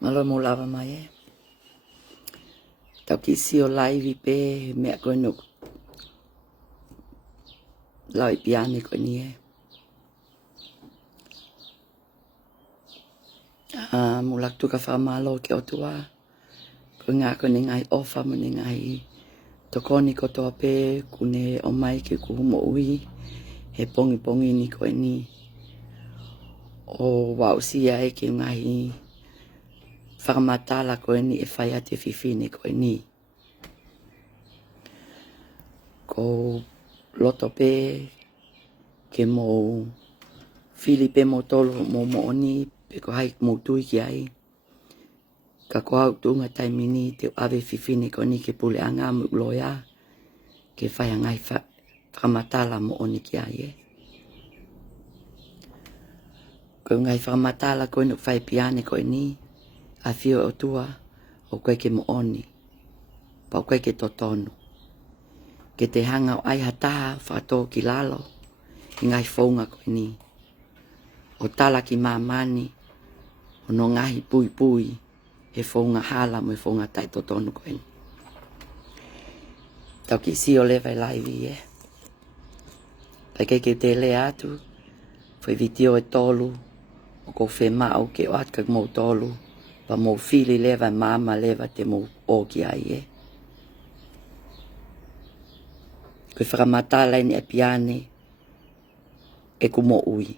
Malo mo lava mai e. Tau ki si o live pe mea koe no. Lau i piane koe ni e. Mo laktu ka whamalo ke o tua. Koe ngā koe ni ngai ofa mo ni ngai. Tokoni ko toa pe kune o mai ke ku humo ui. He pongi pongi ni koe ni. O wau sia e ke ngai. Whakamatala koe ni e whai ate whiwhine koe ni. Ko loto pe ke mo Filipe mo tolo mo mooni pe ko hai mo tui ki ai. Ka ko au tunga taimini te ave whiwhine koe ni ke pule anga mo loia. Ke whai angai whakamatala mo oni ki ai e. Ko ngai whakamatala koe no whai piane koe ni. A whio o tua o koe ke mo oni. Pa o koe ke totonu. Ke te hanga o ai hataha whakato ki lalo. I ngai whaunga koe ni. O tala ki mamani. O no ngahi pui pui. He whaunga hala mo he whaunga tai totonu koe ni. Tau ki si o lewai laivi e. Pai kei ke te le atu. Whai vitio e tolu. O ko whe mao ke o atka mo tolu. Pa mo fili lewa mama lewa te mo o ki ai e. Koe whakamatala ni e piane e ku mo ui.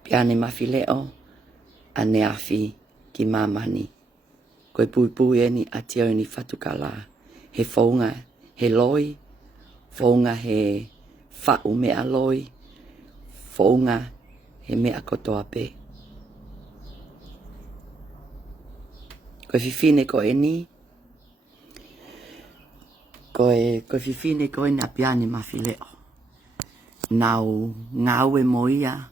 Piane mawhileo a ne awhi ki mamani. Koe pui pui e ni a tiau ni whatukala. He whaunga he loi, whaunga he whau mea loi, whaunga he mea kotoa pe. Koe whiwhine koe ni. Koe whiwhine koe na piane mawhileo. Nau ngau e moia,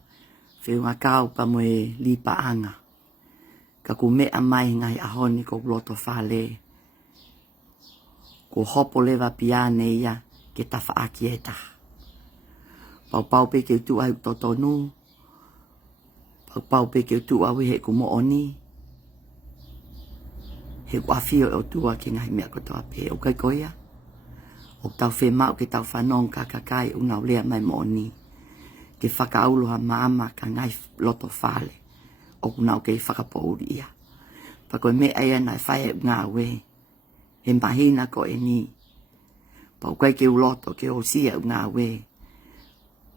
whiunga kau pa mo e lipa anga. Ka ku mea mai ngai ahoni ko loto whale. Ko hopo lewa piane ia ke tawha aki e taha. Pau pau pe ke utu au totonu. Pau pau pe ke utu au he ku mo oni. He ku awhio e o tua ki ngai mea kotoa pe. O kai koia. O tau whe mau ke tau whanong ka kakai unau lea mai mo oni. Ke whakaauluha maama ka ngai loto whale. O kunau ke whakapouri ia. Pa koe me aia nai whae ngā we. He mahina ko e ni. Pa koe ke uloto ke o sia ngā we.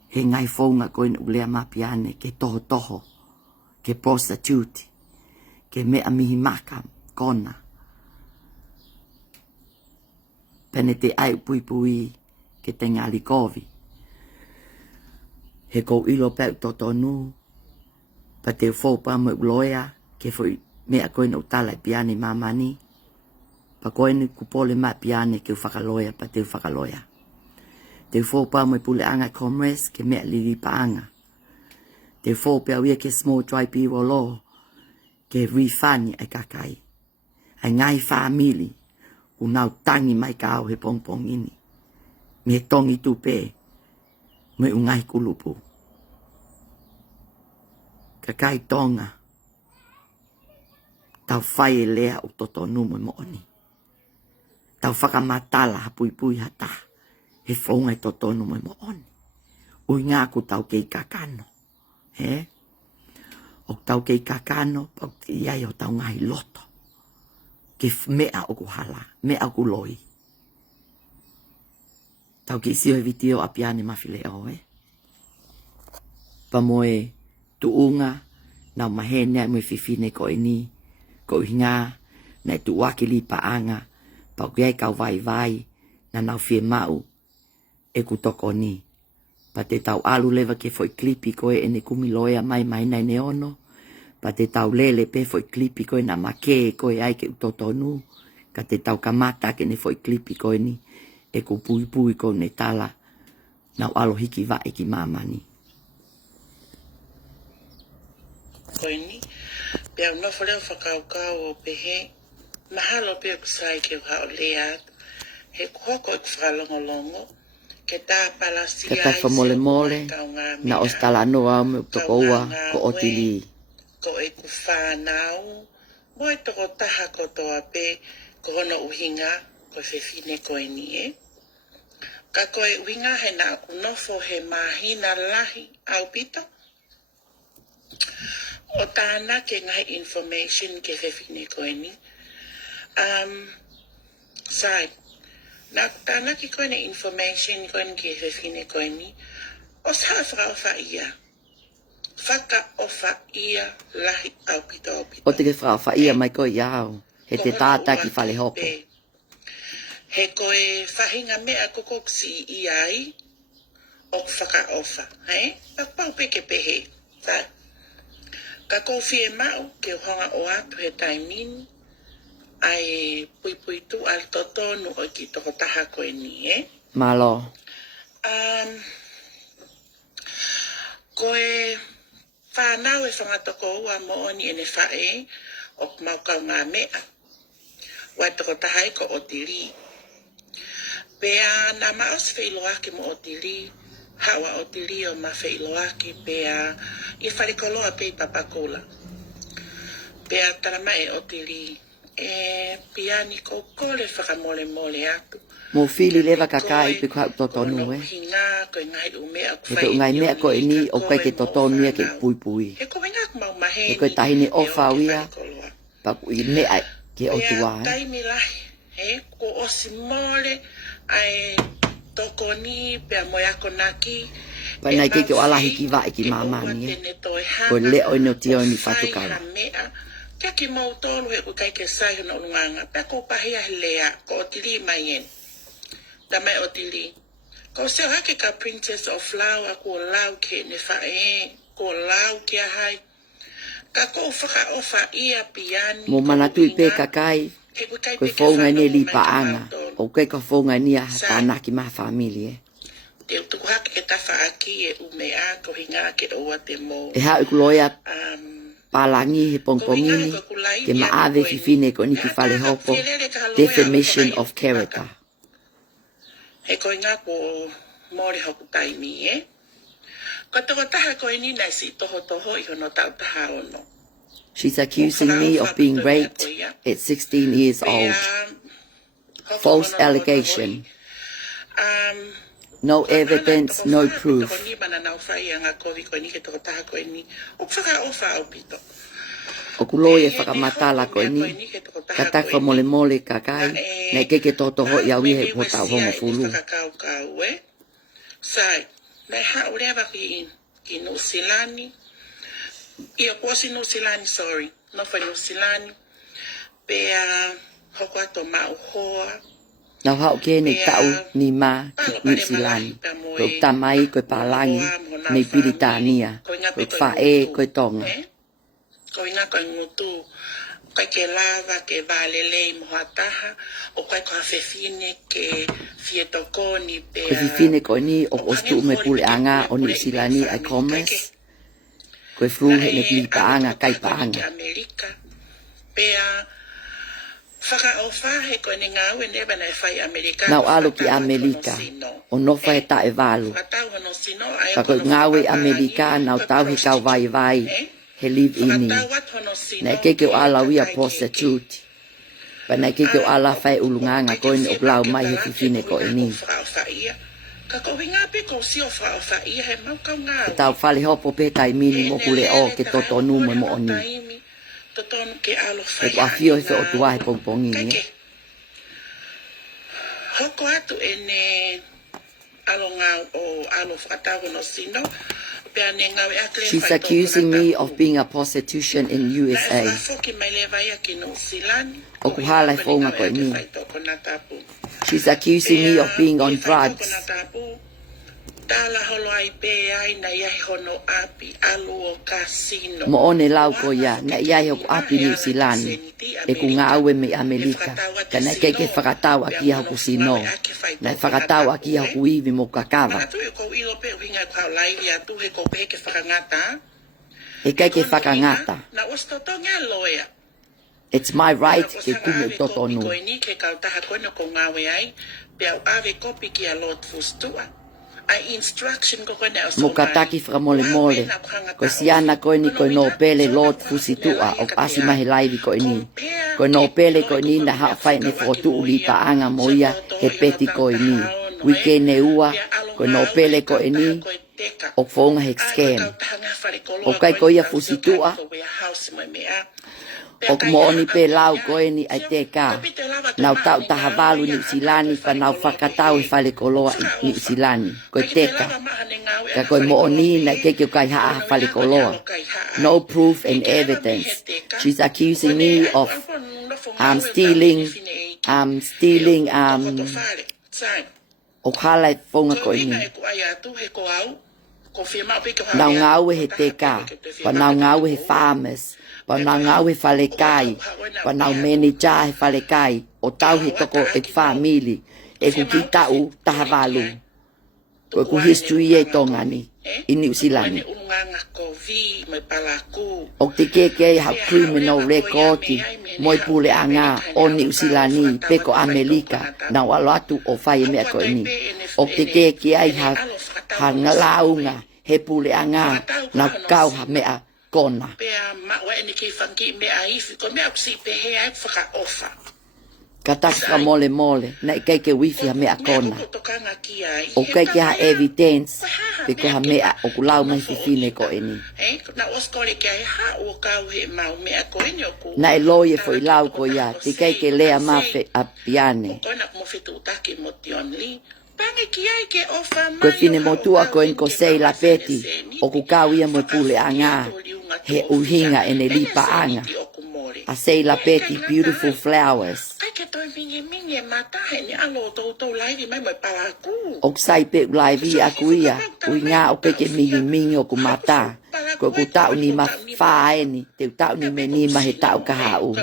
He ngai whaunga koe na ulea mapiane ke toho toho. Ke prostitute. Ke mea mihi maka kona. Pene te ai pui pui ke te ngali kovi. He kou ilo pēu totonu. Pa te whaupa mo uloia ke fui mea koe na utala piane mamani. Pa koe ni kupole ma piane ke whakaloia pa te whakaloia. Te whaupa mo pule anga commerce ke mea liri pa anga. Te whaupa wia ke small dry people law ke rifani ai kakai. Ai ngai whaamili. Unau tangi mai ka au he pong pong ini. Me tongi tu pe. Me ungai kulupu. Kakai tonga. Tau whai e lea o totonu mo mooni. Tau whakamatala ha pui pui hata. He whaunga e totonu mo mooni. Ui ngā ku tau kei kakano. He? O tau kei kakano. Pau te iai o tau ngai loto. Ke mea o ku hala, mea o ku loi. Tau ki sio e vitio a piane mawhile o e. Pa moe tuunga, nau mahene moe whiwhine ko e ni, ko hinga, na tu waki li pa anga, pa kiai kau vai vai, na nau fie mau, e ku toko ni. Pa te tau alu lewa ke foi klipi ko e ne kumi loea mai mai nai neono, pa te tau lele pe foi klipi koe na make koe ai ke utotonu. Ka te tau kamata ke ne foi klipi koe ni. E ku pui pui koe ne tala. Nau alo hiki va e ki mamani. Koe ni. Pea unofo leo whakau kau o pehe. Mahalo pea kusai ke hao lea. He kuhoko e kuwhakalongolongo. Ke tā palasia Ka tawha mole mole. Na ostala noa me toko ua ko otili. ko e ku whanau, mo e toko taha kotoa pe, ko hono uhinga, ko whewhine ko e ni e. Ka koe uhinga he na unofo he mahina lahi au pito. O tāna ke ngai information ke whewhine ko e ni. Sai, na tāna ki koe ne information ko e ni ke whewhine ko e ni. O sa whakawha ia. Whakaofa ia lahi au pito au pito. O te ke whawha ia mai koe iau. He te tāta ki whale hopo. He koe whahinga mea kokoksi i ai o whakaofa. Hei? Pau peke pehe. Sai. Ka kofi e mau ke honga o atu he taimini. Ai pui pui tu al totonu o ki toko taha koe ni, eh? Malo. Koe whanau e whangatoko ua mo oni ene whae o maukau ngā mea. Wai toko tahai ko o tiri. Pea nā maos whailoake mo o tiri. Hawa o tiri o ma whailoake pea i wharikoloa pei papakola. Pea taramai o tiri. Pea ni kōkore whakamole mole atu. Mo fili lewa kakai pe kua totonu e. He te ungai mea ko e ni o koe ke totonu ia ke pui pui. He koe tahine ofa wia. Paku i mea ke o tua e. Taimi lahi, ko osi mole, ai toko ni, pea moeako naki. Paina i ke o alahi ki wa ki mamani e. Ko leo ino tio ni whatukala. Kia ki mau tonu he ku kai ke sai hono unanga, pea ko pahia lea, ko o tiri mai en. Damai o tiri. Ko seo hake ka Princess of Flower ko lau ke ne whae, ko lau kia hai. Ka ko whaka ofa ia piani. Mo manatu i pe kakai, koe whaunga ni li paanga, o koe ka whaunga ni a tānaki maha familie. Te utuku hake ke tawha aki e umea ko hinga ke oa te mo. E hau kuloia palangi he pongpongini, ke maave fifine ko niki whale hopo, defamation of character. He koe ngā ko mōre hoku taimi, e? Ko toko taha koe ni nei si toho toho I hono tau taha ono. She's accusing me of being raped at 16 years old. False allegation. No evidence, no proof. Ko ni mana nau whai a ngā kovi koe ni ke toko taha koe ni. O whaka ofa au pito. O kuloi e whakamatala koe ni, ka takwa mole mole kakai, nei keke toto ho I awi he potau hongo fulu. Sai, nei hao rewa ki Nusilani, I o posi Nusilani, sorry, no whai Nusilani, pea hoko ato mau hoa, Nau hao ke nei tau ni mā ki Nusilani, koe tamai koe palangi, nei Piritania, koe whae koe tonga. Ko inga koe ngutu, koe ke lava, ke valele moataha, o koe koe whewhine ke fietokoni pe... Koe whiwhine koe ni o ostu ume pule anga o New Zealand ai commerce. Koe fru he ne pili paanga, kai paanga. Pea, whaka o whahe koe ne ngau e newa nei whai Amerika. Nau alo ki Amerika, o nofa he ta e walu. Whaka ngau e Amerika, nau tau he kau vai vai. He live ini. Nei keke o ala wia prostitute. Pa nei keke o ala whai ulunganga koe ni o blau mai he whiwhine koe ni. Ke tau whale hopo pe tai mini mo kule o ke toto nume mo oni. E ko awhio he o tua he pongpongi ni. Hoko atu e ne alonga o alo whakatago no sino. She's accusing me of being a prostitution in USA. O kuhala e whaunga koe ni. She's accusing me of being on drugs. Mo one lau ko ia, na ia hoku api New Zealand, e ku ngā aue me Amerika, ka na keke whakatau aki hoku sino, na whakatau aki hoku iwi mo kakawa. E keke whakangata. It's my right ke kume totonu. ai instruction ko kone o Mo kataki whakamole mole. Ko siana koe ni koe no pele Lord fusitua o pasi mahi laivi koe ni. Koe no pele koe ni na haa whai ne whotu uli paanga mo ia he peti koe ni. Wike ne ua koe no pele koe ni o whaunga he scam. O kai koe ia fusitua o kumooni pe lau koe ni ai te ka. Nau tau taha walu ni usilani pa nau whakatau i whale koloa ni usilani. Koe teka. Ka koe mooni na ke kai haa whale koloa. No proof and evidence. She's accusing me of stealing o kalai whaunga koe ni. Nau ngau he te ka. Pa nau ngau he farmers. Pa nau ngau he whale kai. Pa nau manager he whale kai. O tau he toko e whamili. E ku ki tau taha walu. Koe ku history e tonga ni. I New Zealand. O te keke hau criminal record moi pule anga o New Zealand ni peko Amerika. Nau alo atu o whai mea koe ni. O te keke ai ha ngalaunga he pule anga nau kau ha mea kona. Kataka mole mole na ikaike wifi ha mea kona. O kaike ha evidence peko ha mea o kulau mai fifine ko eni. Na e loye fo i lau ko ia te kaike lea mafe a piane. Koe fine motua ko en ko sei la peti o kukau ia mo pule anga he uhinga ene lipa anga. A sei la peti beautiful flowers. O sai pe laivi aku ia uinga o peke mingi o kumata. Ko ku tau ni ma faeni te tau ni me ni ma he tau ka hau.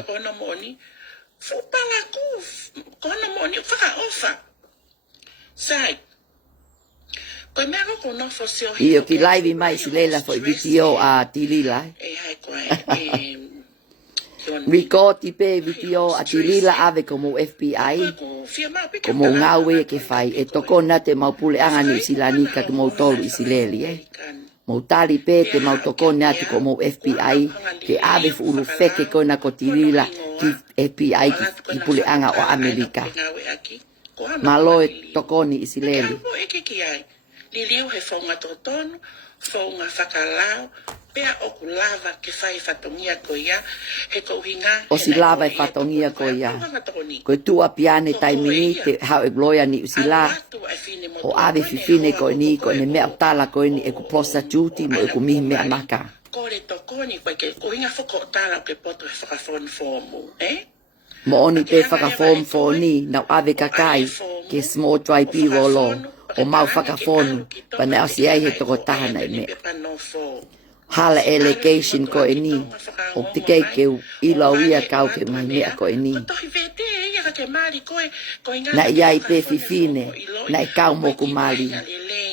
Io ki laivi mai si lela fo video a tilila. Rikoti pe video a tilila ave como FBI. Como ngawe ke fai e tokona te maupule anga ni silanika ke mau tolu isileli Mau tali pe te mau tokona te como FBI ke ave fu ulu feke kona ko tilila ki FBI ki pule anga o Amerika. Maloe tokoni isileli. Liliu he whaunga totonu, whaunga whakalao, pea oku lava ke whai whatongia ko ia, he kouhinga... O si lava e whatongia ko ia. Koe tua piane taimini te hau e bloia ni usila. O ave fifine ko ni ko ne mea tala ko ni e ku prostituti mo e ku mihi mea maka. Kore tokoni koe ke kouhinga whakotala ke poto he whakawhonfomu, Mo oni te whakawhonfo ni nau ave kakai ke small dry B-roll o mau whakawhonu pa nao si ai he toko tahana i mea. Hala allegation ko e ni o te keike ila uia kau ke mai mea ko e ni. Na iai pe fifine, na i kau moku mali,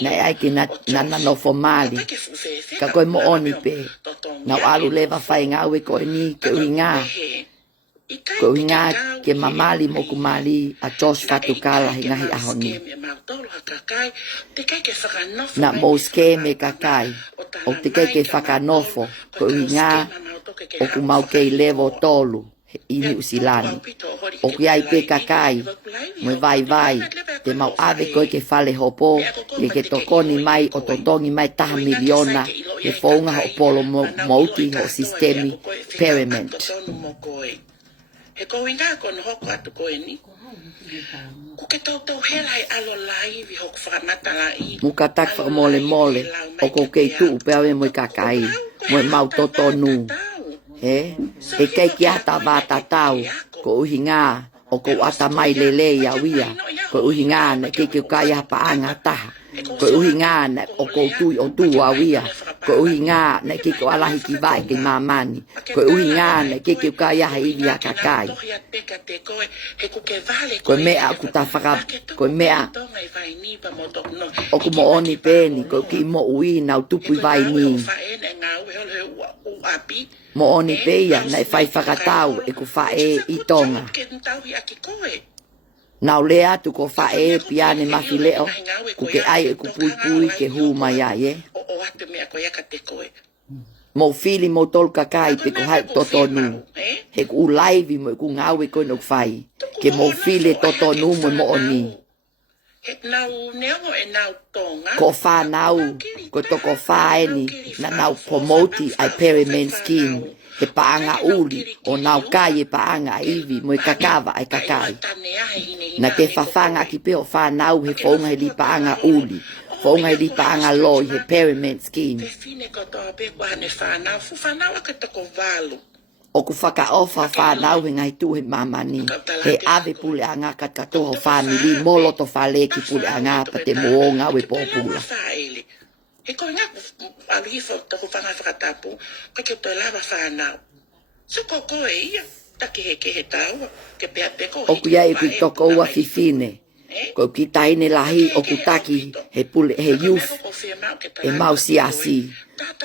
na iai ke na nanofo mali, ka koe mo oni pe, na alu lewa whai ngau e ko e ni ke ui ngā. Ko ui ngā ke mamali moku mali a Josh Fatukala he ngahi ahoni. Na mo skeme kakai, o te keike whakanofo, ko ui ngā o ku mau kei levo tolu i New Zealand. O ki ai pe kakai, mo vai, te mau ave koe ke whale hopo, e ke tokoni mai o totongi mai taha miliona, e whaunga ho polo mouti ho sistemi pyramid. He kouinga kono hoko atu koe ni. Ko ke tau helai alo lai vi hoko whakamata lai. Muka tak whakamole mole, o ko kei tuu peawe mo i kakai, mo i mau totonu. E kei ki ata vata tau, ko uhi ngā, o ko ata mai lele ia wia, ko uhi ngā na kei ki ukai hapa anga taha. Ko uhi ngā na o ko tui o tu a wia, ko uhi ngā na kei ki alahi ki vai ki mamani, ko uhi ngā na kei ki ukai aha iwi a kakai. Ko mea ku ta whaka, ko mea, o ku mo oni pēni, ko ki mo ui nau tupu i vai ni. Mo oni peia na e whai whakatau e ku whae i tonga. Nau lea tu ko fae piane mafileo. Ku ke ai e ku pui ke hu mai ai e. O ate mea ko ia ka te koe. Mo fili mo tol kakai pe ko hai toto nu. He ku laivi mo ku ngau e ko no fai. Ke mo fili toto nu mo mo oni. He nau neongo e nau tonga. Ko fa nau ko toko fa ni na nau promoti ai payment scheme. He paanga uli o nau kai e paanga ivi mo kakava ai kakai. Na te fafanga ki pe o fa nau he fonga he li paanga uli. Fonga he li paanga loi he payment scheme. Te fine ko toa pe kwa hane whanau. Fu whanau ka toko walu. O ku whakaofa whanau he ngai tu he mamani. He ave pule anga kat katoho family molo to whale ki pule anga pa te moonga we popula. He koe ngā aluhi toko whangai whakatapu, ka ke toi lava whanau. So ko koe ia, take he ke he taua, ke pea peko. O ku iai ku toko ua fifine. Ko ki taine lahi o ku taki he pule he youth e mau siasi.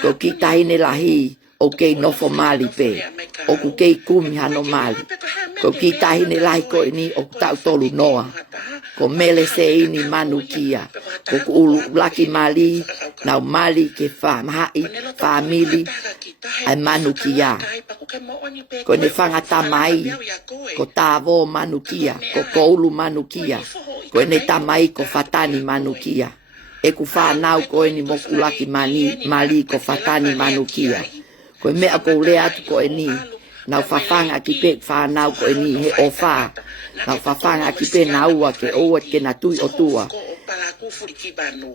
Ko ki taine lahi o kei nofo mali pe. O ku kei kumi hano mali. Ko ki taine lahi ko ini o tau tolu noa. Ko mele se ini manu kia. Ko ku ulu laki mali, nau mali ke whamahai, whamili, ai manu kia. Ko ne whangata mai, ko tāwo manu kia, ko koulu manu kia. Ko ne tamai ko whatani manu kia. E ku whanau ko ni moku laki mali ko whatani manu kia. Ko mea ko lea atu ko ni. Nau whawhanga ki pe whanau ko ni he o wha. Nau whawhanga ki pe na ua ke oa ke na tui o tua.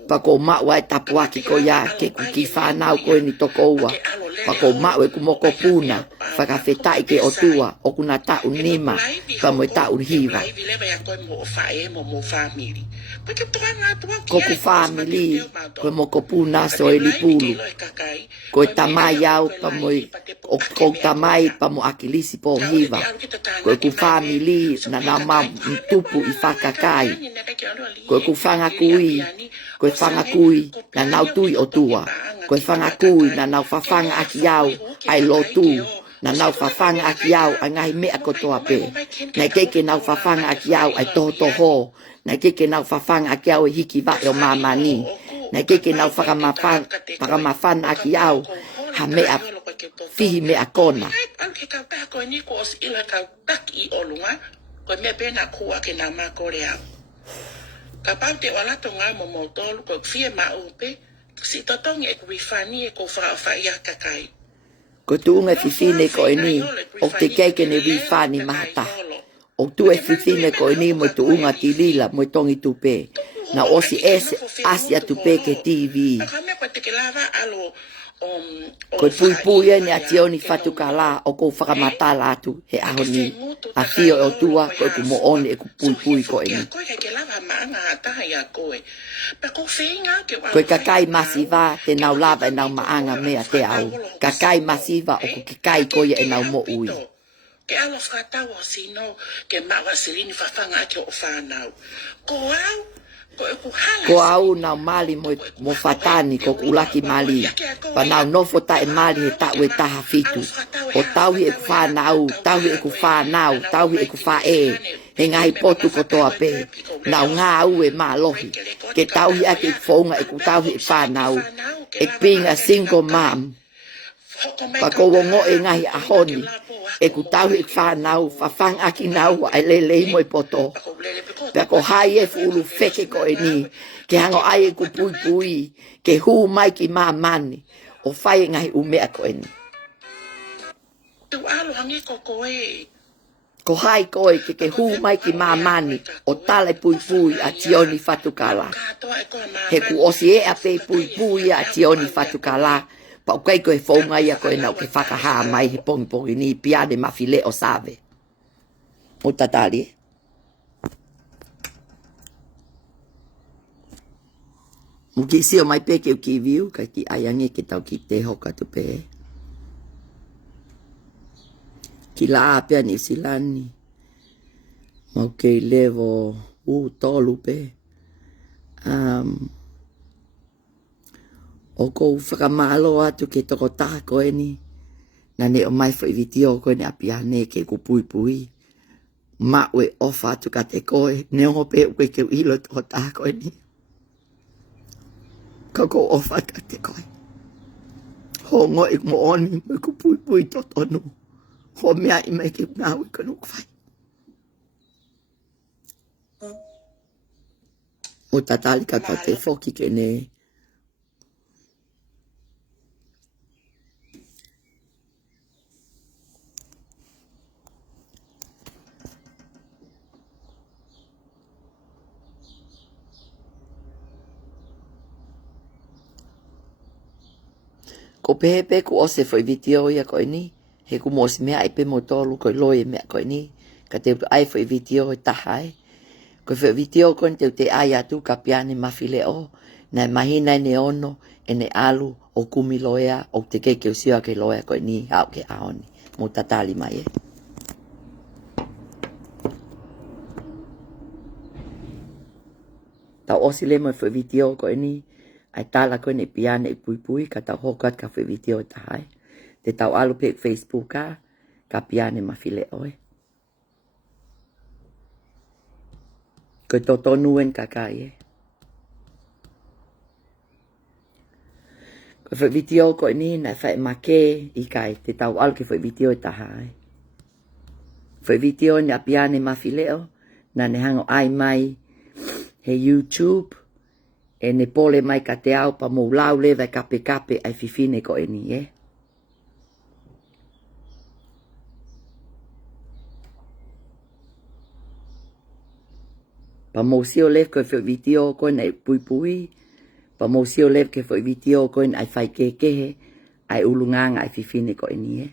Pa ko maua e tapuaki ko ia ke ku ki whanau ko ni toko ua. Pa ko maua e ku moko puna. Whakawhetai ke o tua o kuna tau nima. Pa mo e tau hiwa. Ko ku family ko moko puna so e lipulu. Ko e tamai au pa mo o ko tamai pa mo akilisi po hiwa. Ko ku family na na ma tupu i whakakai. Ko ku whangakui. Ko whangakui na nau tui o tua. Ko whangakui na nau whawhanga aki au ai lo tu. Na nau whawhanga aki au ai ngai mea kotoa pe. Nei keike nau whawhanga aki au ai toho ho. Nei keike nau whawhanga aki au e hiki vai o mamani. Nei keike nau whakamawhana aki au ha mea fihi mea kona. Ko me pena kua ke na ma kore au. Ka pau te wala to ngā mo mo tolu ko fie ma upe, si totongi e ku wifani e ko wha ia kakai. Ko tuunga fifine ko ini, o te keike ne wifani mahata. O tu e fifine ko ini mo tuunga tilila mo tongi tupe. Na osi ese asia tupe ke TV. Ko pui e ni ationi whatukala o ko whakamatala atu he ahoni. A fio o tua ko ku mo one e ku pui ko ini. Ko kakai masiva te nau lava e nau maanga mea te au. Kakai masiva o ku kikai ko e nau mo ui. Ke alo whakatawa sino ke mawa sirini whawhanga ake o whanau. Ko au, ko au nau mali mo whatani ko ulaki mali. Pa nau nofo ta e mali he tau e taha fitu. O tauhi e ku whanau, tauhi e ku whanau, tauhi e ku whae. He ngahi potu ko toa pe. Nau ngā au e mālohi. Ke tauhi ake e whaunga e ku tauhi e whanau. E pinga single mom. Pa ko wongo e ngahi ahoni. E ku tauhi e whanau, whawhang aki nau ai lelei mo e poto. Pea ko hai e fulu feke ko e ni. Ke hango ai e ku pui. Ke hu mai ki mā mani. O whai ngahi umea ko e ni. Tu alo hangi ko koe. Ko hai koe ke hu mai ki mā mani. O tale pui a tioni whatukala. He ku osi e a pe pui a tioni whatukala. Pa ukai koe whaunga ia koe nau ke whakaha mai he pongi ni piade mawhile o save. O tatali. Muki sio mai pe ke uki viu, kai ki aiangi ke tau ki te hoka tu pe. Ki la apea ni silani. Mau kei levo tolu pe. O kou whakamalo atu ke toko taha koe ni. Na ne o mai whaivitio koe ne apiane ke ku pui. Ma ue ofa tu ka te koe, ne o pe ue ke ilo to ta koe ni. Ka ko ofa ka te koe. Ho ngo ik mo oni, mo ku pui pui to tonu. Ho mea I mai ke ngā ui ka nuk whai. O tatali ka te foki ke ne. Ko pepe ku ose foi video ia koe ni. He ku mos mea I pe mo tolu koe loe mea koe ni. Ka te ai foi video I tahai. Ko foi video koe te ai atu ka piane mawhile o. Na mahina ne ono e ne alu o kumi loea o te keke o sia ke loea koe ni au ke aoni. Mo tatali mai e. Tau osi le mo foi video koe ni. Ai tala koe ne piane I pui pui ka tau hokat ka foi video I tahai. Te tau alu pe Facebook ka piane mawhile oe. Koe totonuen ka kai e. Koe foi video koe ni na whae make I kai te tau alu ke foi video I tahai. Foi video ni a piane mawhile o na ne hango ai mai he YouTube e ne pole mai ka te au pa mou lau lewa kape kape ai fifine koe ni e. Pa mosio lev koe foi video koe na pui pui. Pa mosio lev ke foi video koe na ai fai kekehe. Ai ulunganga ai fifine koe ni e.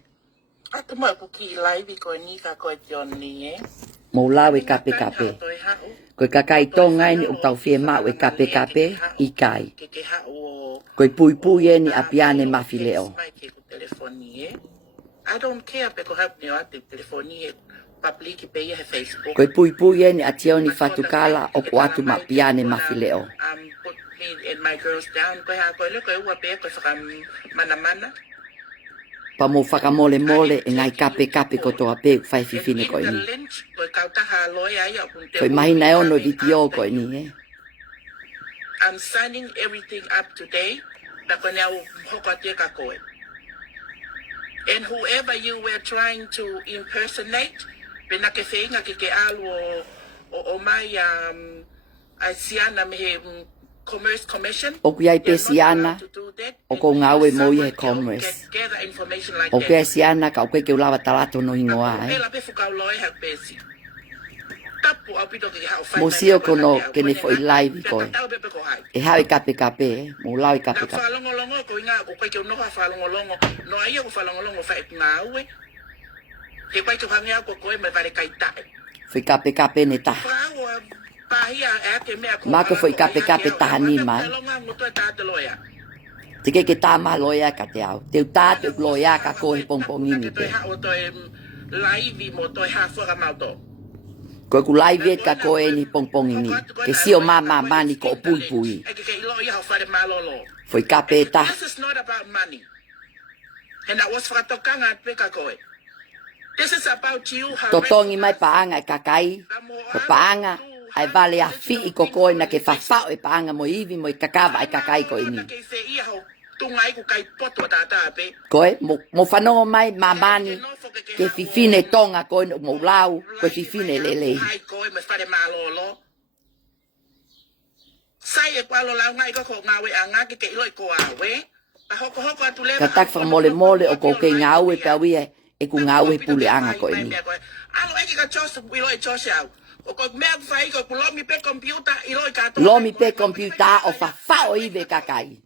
Ata mo ku ki live ko ni ka ko John ni e. Mo lawe kape kape. Koe kakai tonga ni o tau fie ma we kape kape I kai. Ke ha o Koe pui pui e ni apiane mawhile o. I don't care pe ko help ni o te telefoni e public pe ye Facebook. Koe pui pui e ni atio ni fatukala o ku atu ma piane mawhile o. Put me and my girls down ko ha ko le ko ua pe ko sa mana mana. Pa mo whakamole mole e ngai kape kape ko toa pe whai fifine koe ni. Koe mahina e ono video koe ni e. I'm signing everything up today. And whoever you were trying to impersonate, penake feinga ke alu o mai Siana me Commerce Commission. O ku iai pe Siana, o ko ngawe mo i he Commerce. O pe Siana ka o koe ke ulawa talato no ingoa e. Mosio kono ke ne foi live koe. E hawe kape kape e, mo lawe kape kape. Foi kape kape ne taha. Mako foi kape kape taha ni mai. Te ke tā ma loia ka te au. Te tātu loia ka koe pongpongini pe. Koe ku live ka koe ni pongpongini. Ke sio mama mani ko pui pui. Foi kape taha. This is not about money. And that was whakatokanga pe ka koe. This is about you. Totongi mai paanga e kakai. Ko paanga ai vale a fi I ko koe na ke whawhao e paanga mo iwi mo I kakawa ai kakai koe ni. Koe, mo whanongo mai mamani ke fifine tonga koe mo lau, koe fifine lelei. Ka tak whamole mole o ko ke ngau e kawi e ku ngau e pule anga koe ni. Lomi pe computer o whawhao iwe kakai.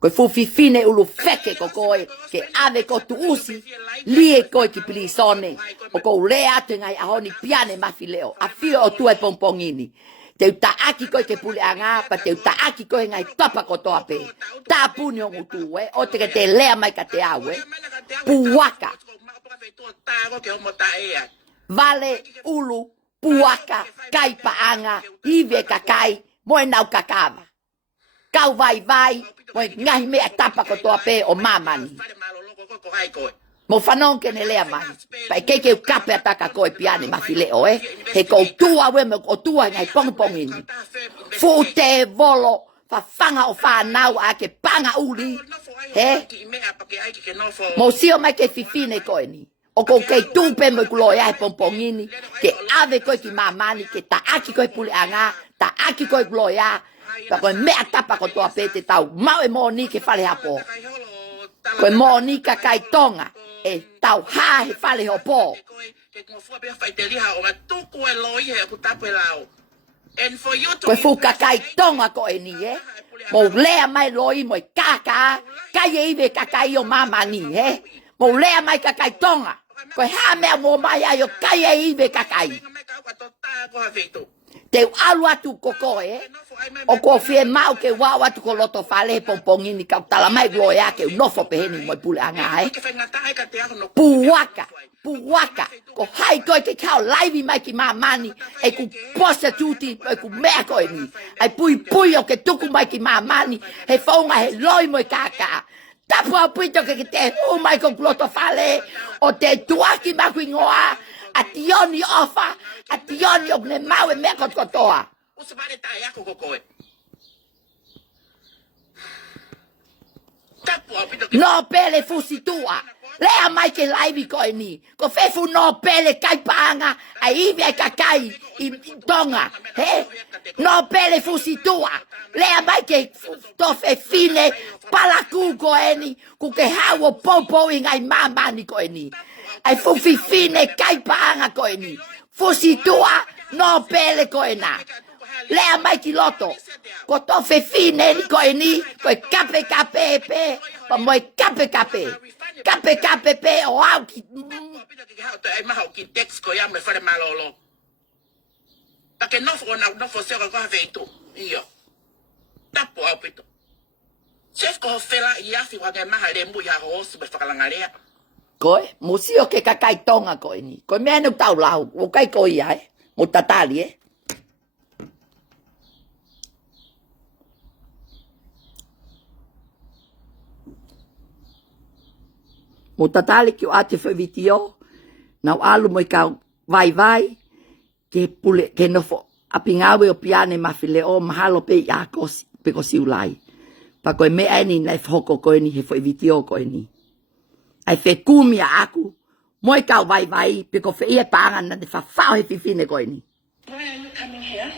Koe fufifine ulu feke ko koe ke ave ko tu usi lie koe ki pilisone o ko le atu ngai ahoni piane mawhileo a fio o tue pompongini. Te uta aki koe ke pule anga pa te uta aki koe ngai papa ko toa pe. Ta puni o ngutu o te ke te lea mai ka te au puaka. Vale ulu puaka kai paanga iwe kakai moe nau kakava. Kau vai vai, moi ngahi mea tapa ko toa pe o mamani. Mo whanong ke ne lea mai. Pai ke kape ataka koe piane mawhileo He ko tua we me o tua ngai pongi ni. Fu te volo fa whanga o whanau a ke panga uli. He? Mo sio mai ke fifine koe ni. O ko ke tupe me kulo ya he pongi ni. Ke ave koe ki mamani ke ta aki koe puli anga. Ta aki koe kulo ya. Pa koe mea tapa ko toa pete tau. Mau e mo ni ke whale hapo. Koe mo ni ka kai tonga. E tau ha he whale hopo. Koe fuka kai tonga koe ni Mo lea mai loi mo kaka. Kai e iwe kakai o mama ni Mo lea mai kakai tonga. Koe ha mea mo mai ayo kai e iwe kakai. Te alu atu koko O ko fie mau ke wau atu ko loto whale he pompongi ni kau tala mai gloia ke unofo peheni mo pule anga Puwaka. Ko hai koe ke kau laivi mai ki mamani. E ku posa tuti e ku mea koe ni. Ai pui o ke tuku mai ki mamani. He whaunga he loi mo kaka. Tapu au pito ke te hu mai ko loto whale. O te tuaki maku ingoa. A tioni ofa. A tioni o ne mau e mea kotoa. No pele fusi tua. Lea mai ke laivi koe ni. Ko fefu no pele kai paanga. A iwi ai kakai i tonga. No pele fusi tua. Lea mai ke tofe fine palaku koe ni. Ku ke hawo popo ingai mamani koe ni. Ai fufi fine kai paanga koe ni. Fusi tua no pele koe na. Lea mai ki loto. Ko tofe fine ni koe ni. Koe kape pe. Pa moe kape. Kape pe o au ki. Perché non fosse qualcosa feito. Io. Tapo au pito. Se ko fela ia fi wa ke maha le mu ya ho su be fakalangarea. Koe, mo sio ke kakai tonga koe ni. Koe mea nu tau lau. O kai koe ia Mo tatali Mo tatali ki o ate whai vitio. Nau alu mo i kau vai. Ke pule, ke nofo. Apingawe o piane mawhile o mahalo pe i akosi. Pe ko siulai. Pa koe mea ni nai whoko koe ni he whai vitio koe ni. Ai whe kumia aku. Mo i kau vai. Pe ko whe ia paanga na te whawhao he whiwhine koe ni. Why are you coming here?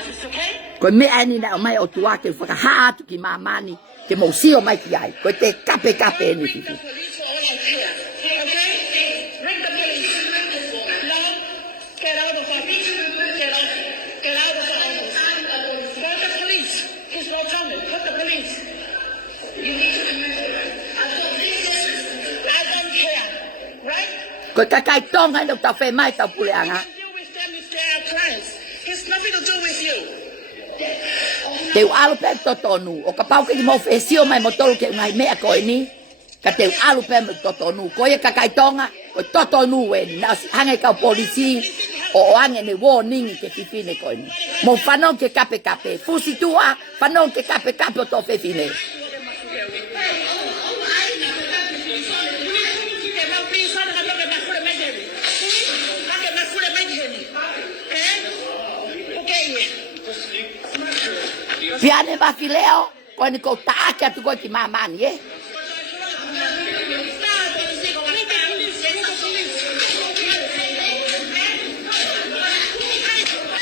Is this okay? Koe mea ni nai o mai o tuake. Whakaha atu ki mamani. Ke mo sio mai ki ai. Koe te kape ni whiwhine. Koe kakai tonga ino tau whai mai tau pule anga. Teu alu pe totonu. O ka pau ke ki mo whesio mai motolu ke ungai mea koe ni. Ka teu alu pe totonu. Koe kakai tonga. Koe totonu e ni. Nau hange kau polisi. O ange ne warning ke whiwhine koe ni. Mo whanong ke kape. Fusi tua. Whanong ke kape o to whiwhine. Piane mawhileo, koe ni kou taake atu koe ki mamani,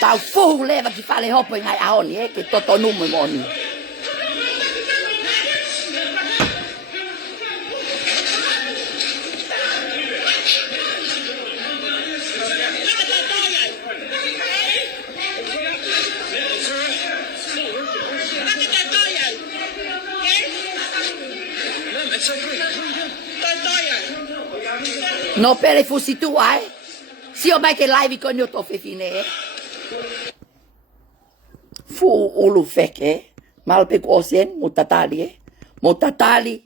Tau fuhu lewa ki whale hopo i ngai ahoni, ke toto numu i moni. No pele fusi tua, Sio mai ke laivi ko ni o to whiwhine, Fu ulu wheke, malpe ko osien, mo tatali, Mo tatali,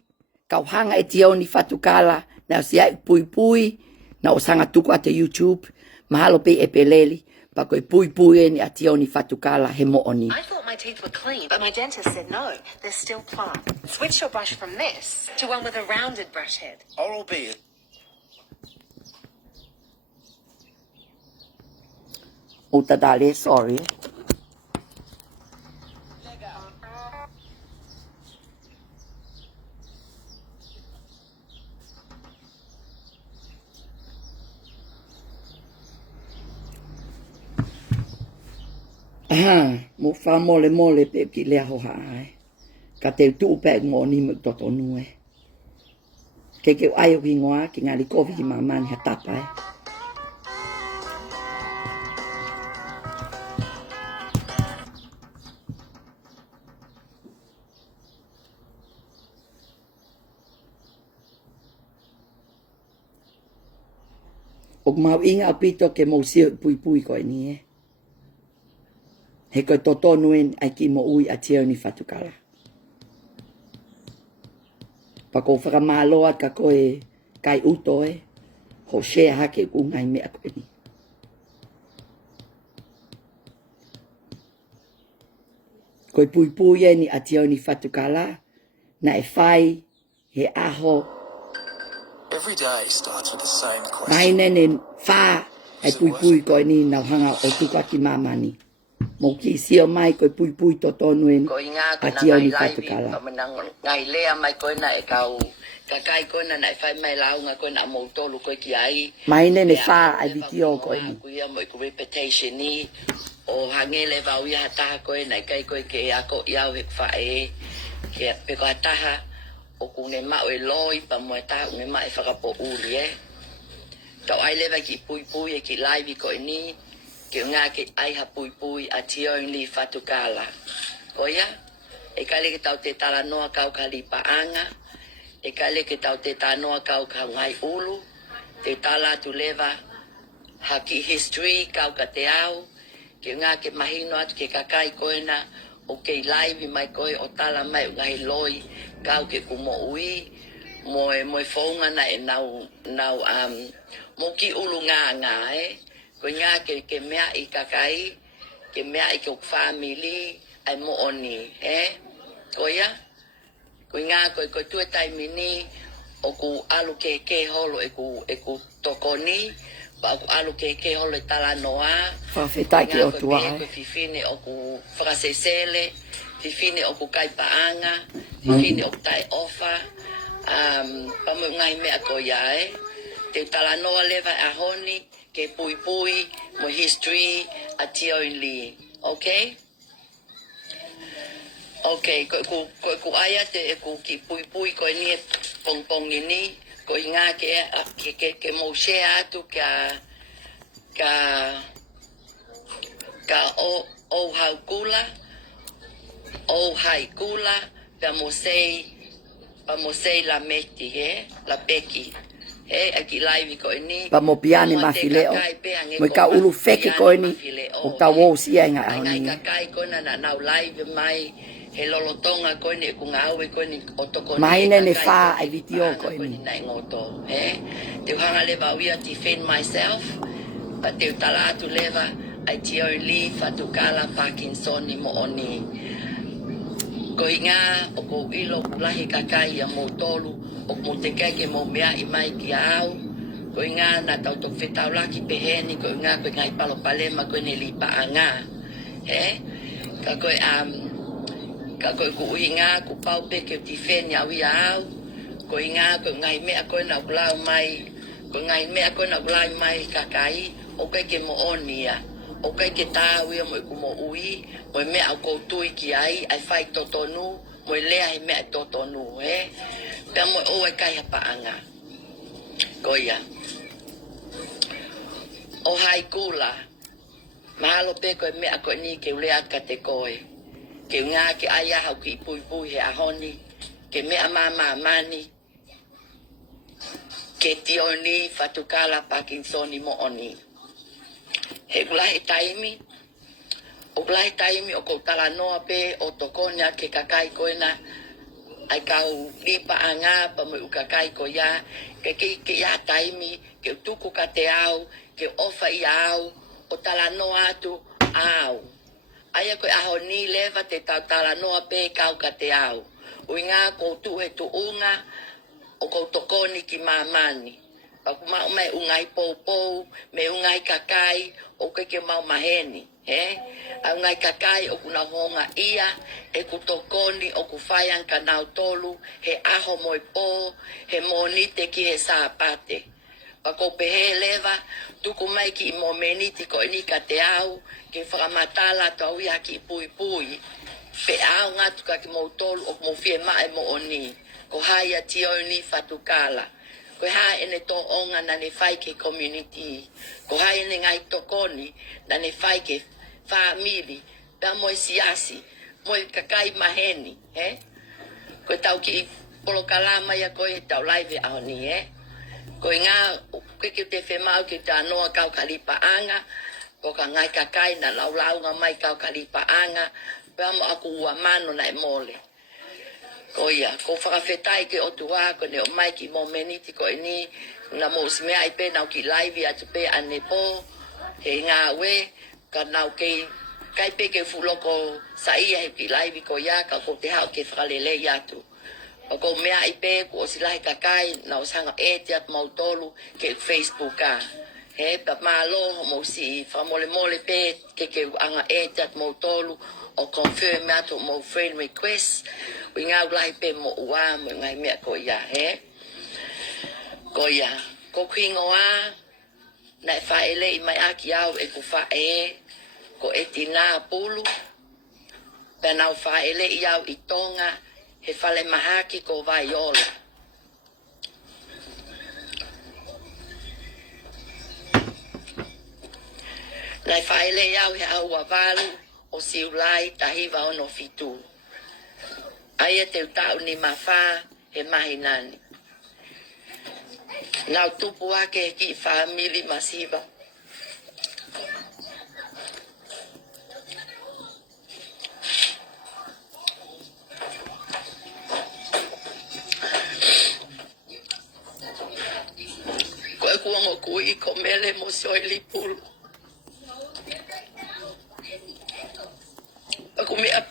kau hanga e tio ni whatukala, na o sia pui, na o sanga tuku ate YouTube, mahalo pe e peleli, Pa koe pui pui e ni atio ni fatukala he mo'oni. I thought my teeth were clean, but my dentist said no, they're still plaque. Switch your brush from this to one with a rounded brush head. Oral-B. O tadale, sorry. Mo fa mole pe ki lea ho hae. Ka te tu pe ngo ni mo toto nue. Ke ai o ngoa ki ngali kovi ki mamani ha tapa e. O mau inga apito ke mo si pui ko ni e. He koe totonu ai ki mo ui a teo ni fatukala. Pa ko whakamaloa ka koe kai uto e, ho shea hake ku ngai mea koe ni. Koe pui e ni a teo ni fatukala, na e whai he aho. Every day starts with the same question. Naine ne wha ai pui koe ni nau hanga o tuka ki mamani. Mo ki sio mai koe pui totonu e ko inga ko a na teo ni ngai fatukala. live manang ngai lea mai ko na e kau ka kai ko na nai fai mai lau nga ko na mo tolu ko ki ai Mai ne ne wha ai vitio koe ni. ku ia mo ku repetition ni o hangele va uia ta ko na kai ko ke a ko ia we fa e ke pe ko ta o ku ne ma o loi pa mo ta ne ma e fa ka po uri e to ai le va ki pui e ki live ko ni ke nga ke ai ha pui a tio ni fatukala koia e kale ke tau te tala noa kau kali paanga e kale ke tau te tanoa kau ka ngai ulu te tala tu leva haki history kau ka te au ke nga ke mahino atu ke kakai koena o ke live mai koe o tala mai ngai loi kau ke kumo ui moe fonga na e nau mo ki ulu nga ko nga ke mea i kakai ke mea i ke family ai mo oni koia ko nga ko tu tai mini o ku alu ke holo e ku tokoni ba ku alu ke holo tala noa Whawhetai ki o tua ko e. fifine o ku frasesele fifine o ku kai paanga fifine o tai ofa pa mo ngai mea ko ia te tala noa leva a honi ke pui mo history a tio li okay. Okay, ko aya te ko ki pui ko ni pong ni ko inga ke mo share atu ka o haikula pa mo sei la meti la peki aki live ko ni Pa mo piani mafileo. Mo ka ulu feke koe ni. O ta wou sia inga ai ahoni. ka kai ko na live mai he lolotonga ko ni ku ngau ko ni otoko Mai ne ne wha ai vitio koe ni. nai ngoto te hanga le ba we defend myself but te tala tu leva ai tio li fatukala Parkinson ni mo oni ko inga o ko ilo lahi kakai ya mo tolu o mo te kai ke mo mea i mai ki au ko inga na tau tok fetau laki peheni ko inga ko ngai palo palema ko ne li paanga ka ko ka ko ku inga ku pau pe ke defend ya wi au ko inga ko ngai mea ko na blau mai ko ngai mea ko na blau mai kakai o ke mo onia o ke tawi mo ku mo ui mo mea ko tui ki ai fai totonu mo le ai mea totonu pe mo o kai paanga koia o haikula mahalo pe ko mea ko ni ke le at te koe ke nga ke aya hau ki pui he ahoni ke mea mama mani ke tioni fatukala Parkinson mo oni he gulai taimi o ko tala noa pe o tokonya ke kakai koena ai kau lipa anga pa mo kakai ko ya ke ya taimi ke tuku ka te au ke ofa i au o talanoa atu au. Aia koe aho ni lewa te tau talanoa pe kau ka te au. Ui ngā koutu he tu unga o kou tokoni ki mamani. Paku mau mai ungai pou, me ungai kakai o ke mau maheni. A ungai kakai o kuna honga ia, e ku tokoni o ku whaiang ka nau tolu, he aho moi po, he monite ki he sāpate. Pako pehe lewa, tuku mai ki mo meniti ko ini ka te au, ke whakamatala tau ia ki pui. Pe au ngatu ka ki mo tolu o mo fie mai mo oni. Ko haia tio ni fatukala. Ko hae ene to onga na ne whai ke community. Ko hae ene ngai tokoni na ne whai ke family. Pea moi siasi, moi kakai maheni. Ko tau ki polo kalama ia koe tau laive au ni. Ko ngā, koe ki te whemau ki te anoa kau kalipa anga. Ko ka ngai kakai na lau ngā mai kau kalipa anga. Pea mo aku ua mano na e mole. Ko ia, ko whakawhetai ke o tua, ko ne o mai ki mo meniti ko ini, na mo simea i pe nau ki laivi atu pe ane po, he ngā we, ka nau kei, kai pe ke fuloko sa ia he ki laivi ko ia, ka ko te hao ke whakalele i atu. O ko mea i pe, ko o silahi kakai, na o sanga e te atu mautolu ke Facebook ka. He, pa malo, mo si whamole pe, ke anga e te atu mautolu, o confirm atu mo friend request, o ngā ulai pe mo ua, mo ngai mea ko ia, Ko ia, ko kuingoa, na e whaele i mai aki au e ku whae, ko e tina pulu, pe nau whaele i au i tonga, he whale mahaki ko vaiola. Na e whaele i au he au wavalu, o siulai tahiwa ono fitu. Aia te utau ni mawha he mahinani. Nau tupu ake ki family masiva. Koe kuango kui ko mele mo soili pulu. Aku mea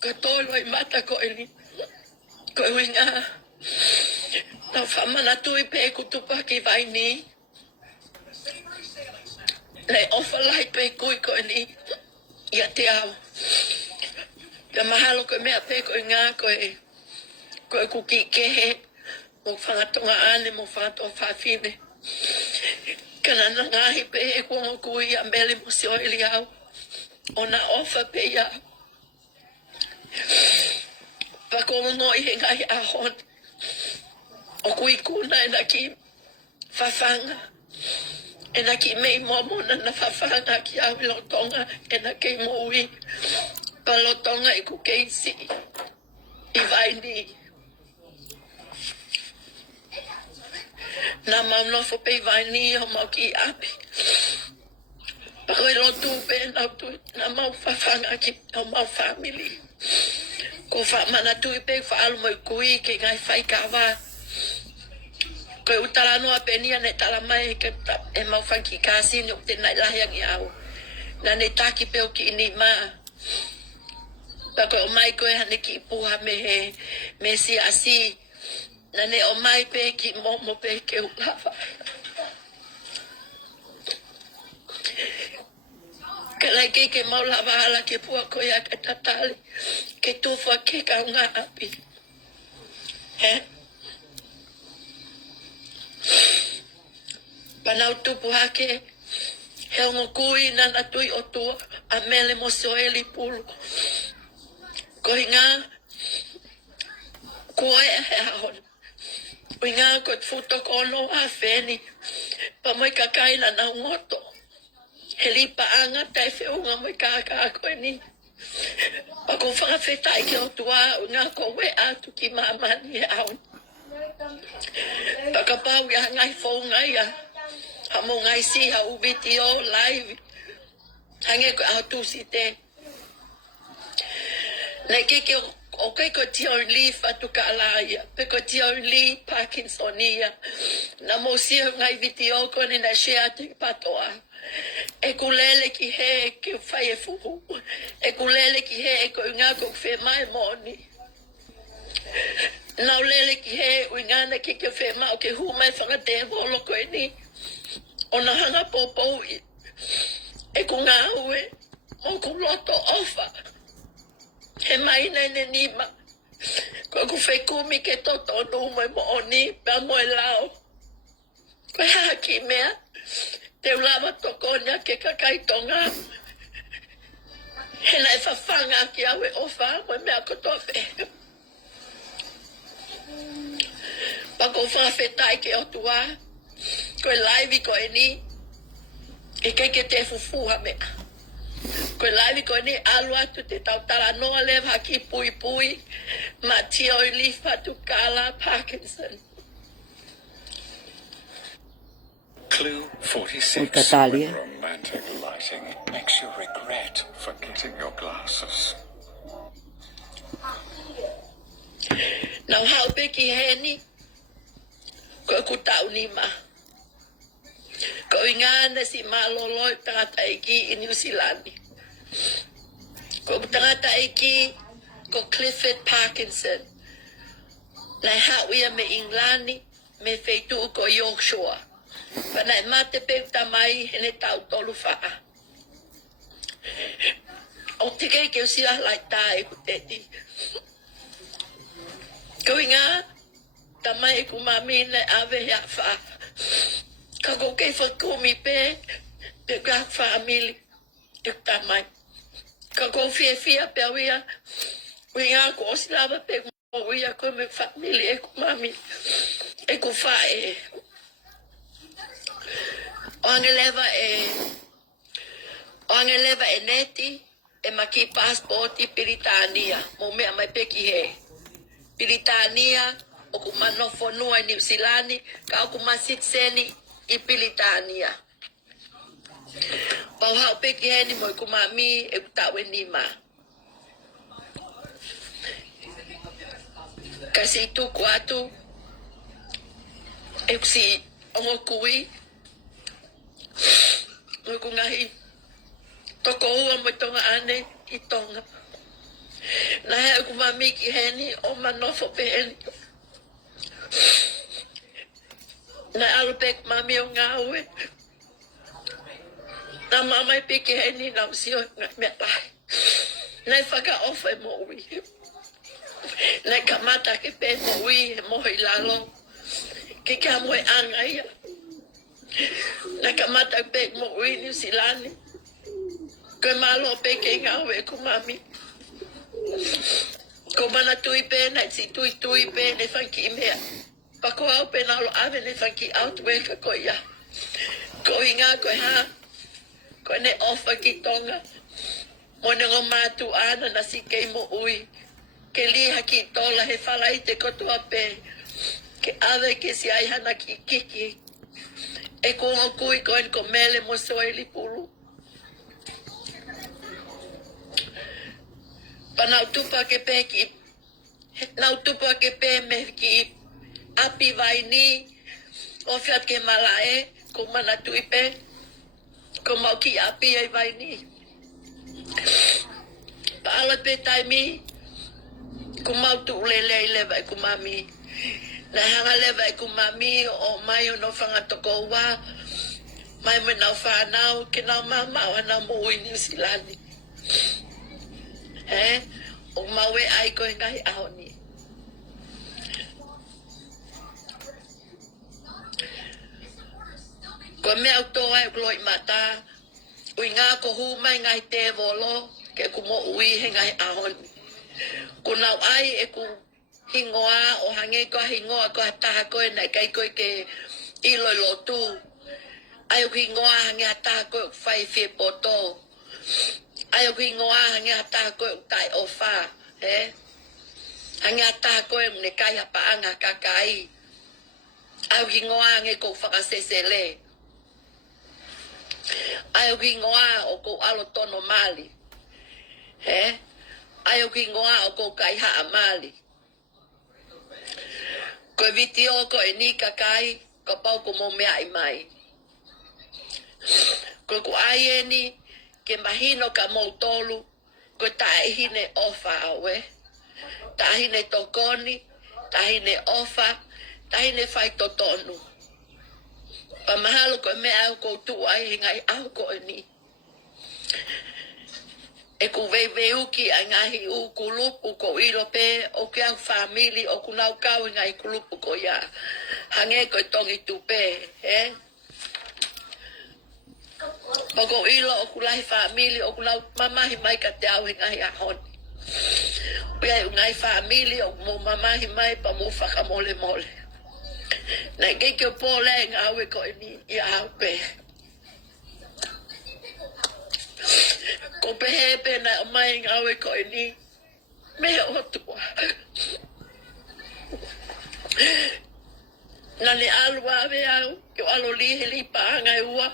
ka tolo i mata ko ini. Ko e winga. Na whamana tui pe kutupa ki vai ni. Nei ofa lai pe kui ko ini. Ia te au. Ka mahalo ko mea pe ko inga ko e. Ko e kuki kehe. Mo whangatonga ane, mo whangatonga whawhine. Kana na ngahi pe e kuango kui a mele mo si oili au. O na ofa pe ia. Pakongo no i he ngai ahon. O kui kuna e na ki whawhanga. E na ki mei momona na whawhanga ki au i lotonga. E na kei mo ui. Pa lotonga i ku keisi. I vai ni. Na mau nofo pe vai ni o mau ki api. Pako i lotu pe na mau whawhanga ki o mau family. Ko mana tui pe whaalu mo i kui ke ngai whai kawa. Ko i utala noa pe nia ne tala mai ke e mau whanki kasi ni o te nai lahiangi au. Na ne taki pe o ki ini maa. Pako o mai koe hane ki ipuha me si asi. Na ne o mai pe ki momo pe ke ulawa. Ka lai ke mau lava hala ke pua koe a ke tatali. Ke tufua ke ka ngā api. Panau tupu hake. He ongo kui nana tui o tua. A mele mo soeli pulu. Ko ngā. Koe he ahon. Ui ngā koe futo kono a wheni. Pa moi kakaina na ngoto. He lipa anga tai whiunga moi kākā koe ni. Pa ko whakawhetai ki o tua ngā koe atu ki mamani e aun. Pa ka pau ia ngai whaungai a. Ha mo ngai si ha ubiti o live. Hange koe au tusi te. Nei ke ko Okay, ko tio li fatu ka alaia. Pe ko tio li Parkinsonia. Na mo si ngai video ko ni na share te patoa. E kulele ki he ki fai e fuku. E kulele ki he e ko ngā ko whe mai moni. Nau lele ki he uingana ki ke whe mau ke hu mai whanga te volo ko e ni. O na hanga popo i. E ku ngā ue. Mo ku loto ofa. He mai nei ne nima. Ko ku whe kumi ke toto nu mai mo oni. Pa mo e lao. Ko e haki mea. Te ulawa tokonia ke kakai tonga. He nai whawhanga ki awe ofa. Mo mea kotoa whe. Pa ko whawhetai ke otua. Ko e laivi ko e ni. E ke te fufuha mea. Ko e laivi ko e ni alu atu te tautara noa lev haki pui pui. Ma tia o i lifa tu kala Parkinson. Clue 46. Mutta Talia. Romantic lighting makes you regret forgetting your glasses. Nau hau peki heni. Ko ku tau ni ma. Ko ingana si maloloi tangata iki i New Zealand. Ko tangata iki ko Clifford Parkinson. Nai hau ia me Inglani me feitu ko Yorkshire. Panai mate pe tamai hene tau tolu faa. O tike ke usia lai tae ku teti. Ko inga tamai ku mami ne ave ya faa. Ka ko ke fokumi pe te gra family te tamai. Ka ko fia pe wia. Winga ko osilava pe mo wia ko me family e ku mami. E ku fa e. Ongeleva e neti e maki passporti Britania. Mo mea mai peki he. Britania o ku manofonua i New Zealand ka o ku masitseni i Britania. Pau hau peki he ni mo i ku mami e ku tawe ni ma. Kasi tuku atu e ku si ongo kui mo ku ngahi toko ua mo tonga ane i tonga. Na hea ku mami ki heni o manofo pe heni. Na alupek mami o ngā ue. Na mamai pe ki heni na usio ngā mea lai. Na whaka ofa e mo ui. Na kamata ke pe mo ui e moho i lalo. Ke kia mo e anga ia. Na kamata pe mo ui New Zealand. Ko malo pe ke ngā ue ku mami. Ko mana tui pe na si tui pe ne whanki mea. Pa ko au pe na lo ave ne whanki au tue ka ko ia. Ko inga ko ha. Ko ne ofa ki tonga. Mo ne ngā mātu ana na si kei mo ui. Ke liha ki tola he whalai te kotua pe. Ke ave ke si aihana ki kiki. E ko ngā kui ko en ko mele mo soe li pulu. Pa nau tupa ke pe ki. Nau tupa ke pe me ki. Api vai ni. O fiat ke malae. Ko mana tui pe. Ko mau ki api ai vai ni. Pa ala pe taimi. Ko mau tu lele i lewa i ku mami. Na hanga lewa i ku mami o mai o no whangatoko ua. Mai me nau whanau ke nau mamau ana mo ui New Zealand. O maue ai koe ngai aoni. Ko mea utoa e gloi mata. Ui ngā ko hu mai ngai te volo. Ke ku mo ui he ngai aoni. Ko nau ai e ku hingoa o hange ko hingoa ko hataha koe nai kai koe ke ilo lotu. Ai o hingoa hange hataha koe whai fie poto. Ai o hingoa hange hataha koe tai ofa. Hange hataha koe mne kai hapaanga kakai. Ai o hingoa hange ko whakasesele. Ai o hingoa o ko alo tono mali. ai o ki ngoa o ko kai ha amali. Ko vitio ko e ni kakai ko pau ko mo mea i mai. Ko ku ai e ni ke mahino ka mo tolu ko ta e hine ofa awe. Ta hine tokoni, ta hine ofa, ta hine fai totonu. Pa mahalo ko mea au ko tu ai hingai au ko e ni. E ku veiuki a ngahi u kulupu ko ilo pe o ke au family o ku nau kau ngai kulupu ko ia. Hange ko tongi tupe, o ko ilo o ku lahi family o ku nau mamahi mai ka te au ngai a honi. Pia ngai family o mo mamahi mai pa mo whakamole mole. Nai keike o pōle ngāwe ko ni i au pe. Ko pehe pe na mai ngawe ko ni me o tua. Na le alu ave au ke alo lihe li paanga ua.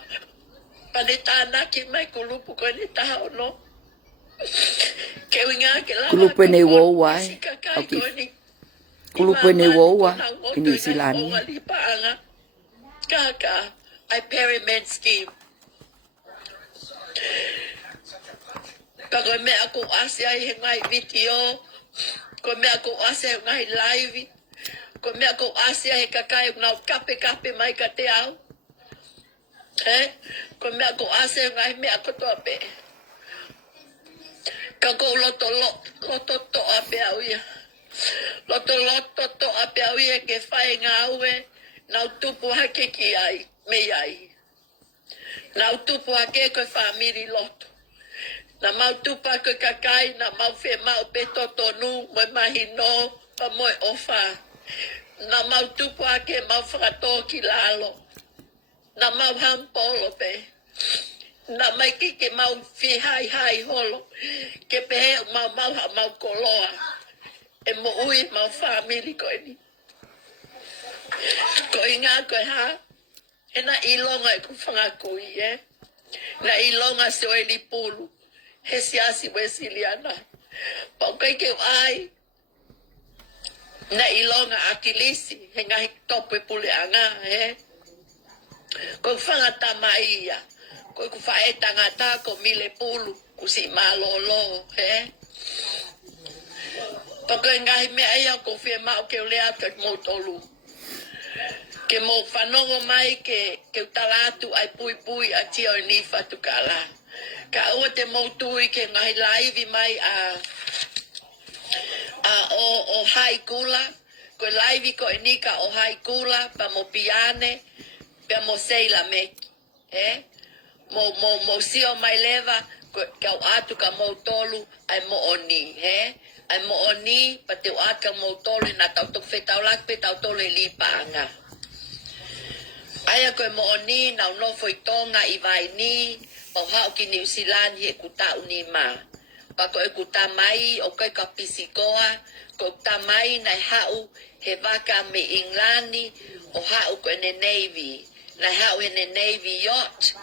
Pa ne tāna ki mai ko lupu ko ni taha ono. Ke winga ke la. Kulupu nei wo wai. Okay. Kulupu nei wo wa i New Zealand. O li paanga. Kaka ai pyramid scheme. Pagoi mea ko asia i ngai video, ko mea ko asia i ngai live, ko mea ko asia i kakai ngau kape mai ka te au. Ko mea ko asia i ngai mea ko toa pe. Ka ko loto to ape au ia. Loto to ape au ia ke whae ngau e, nau tupu hake ki ai, me ai. Nau tupu hake koe whamiri loto. Na mau tupa koe kakai, na mau whe mau pe totonu, moe mahi no, pa moe ofa. Na mau tupa ake mau whakatoa ki lalo. Na mau hampolo pe. Na mai ki ke mau whi hai holo. Ke pehe mau koloa. E mo ui mau family koe ni. Ko inga koe ha. E na ilonga e ku whangakui, Na ilonga se oe ni pulu. He siasi Wesiliana. Pau kai ke ai. Na ilonga akilisi. He ngahi tope pule anga, Ko whangata mai ia. Ko ku whae tangata ko mile pulu. Ku si malolo, Pau kai ngahi mea ia ko whie mao ke ulea ke motolu. Ke mo whanongo mai ke utalatu ai pui a tio ni whatukala. Ka ua te mautui ke ngahi laivi mai o haikula. Ko laivi ko enika o haikula pa mo piane, pa mo seila meki. Mo sio mai leva, ka o atu ka mautolu ai mo oni, Ai mo oni, pa te o atu ka mautolu na tau tok whetau lak pe tau tole li paanga. Aia koe mo oni, na unofo i tonga i vai ni, pau hao ki New Zealand he kuta uni ma. Pa koe kuta mai o koe ka pisikoa, ko kuta mai nai hao he waka me Inglani o hao koe ne Navy. Nai hao he ne Navy yacht,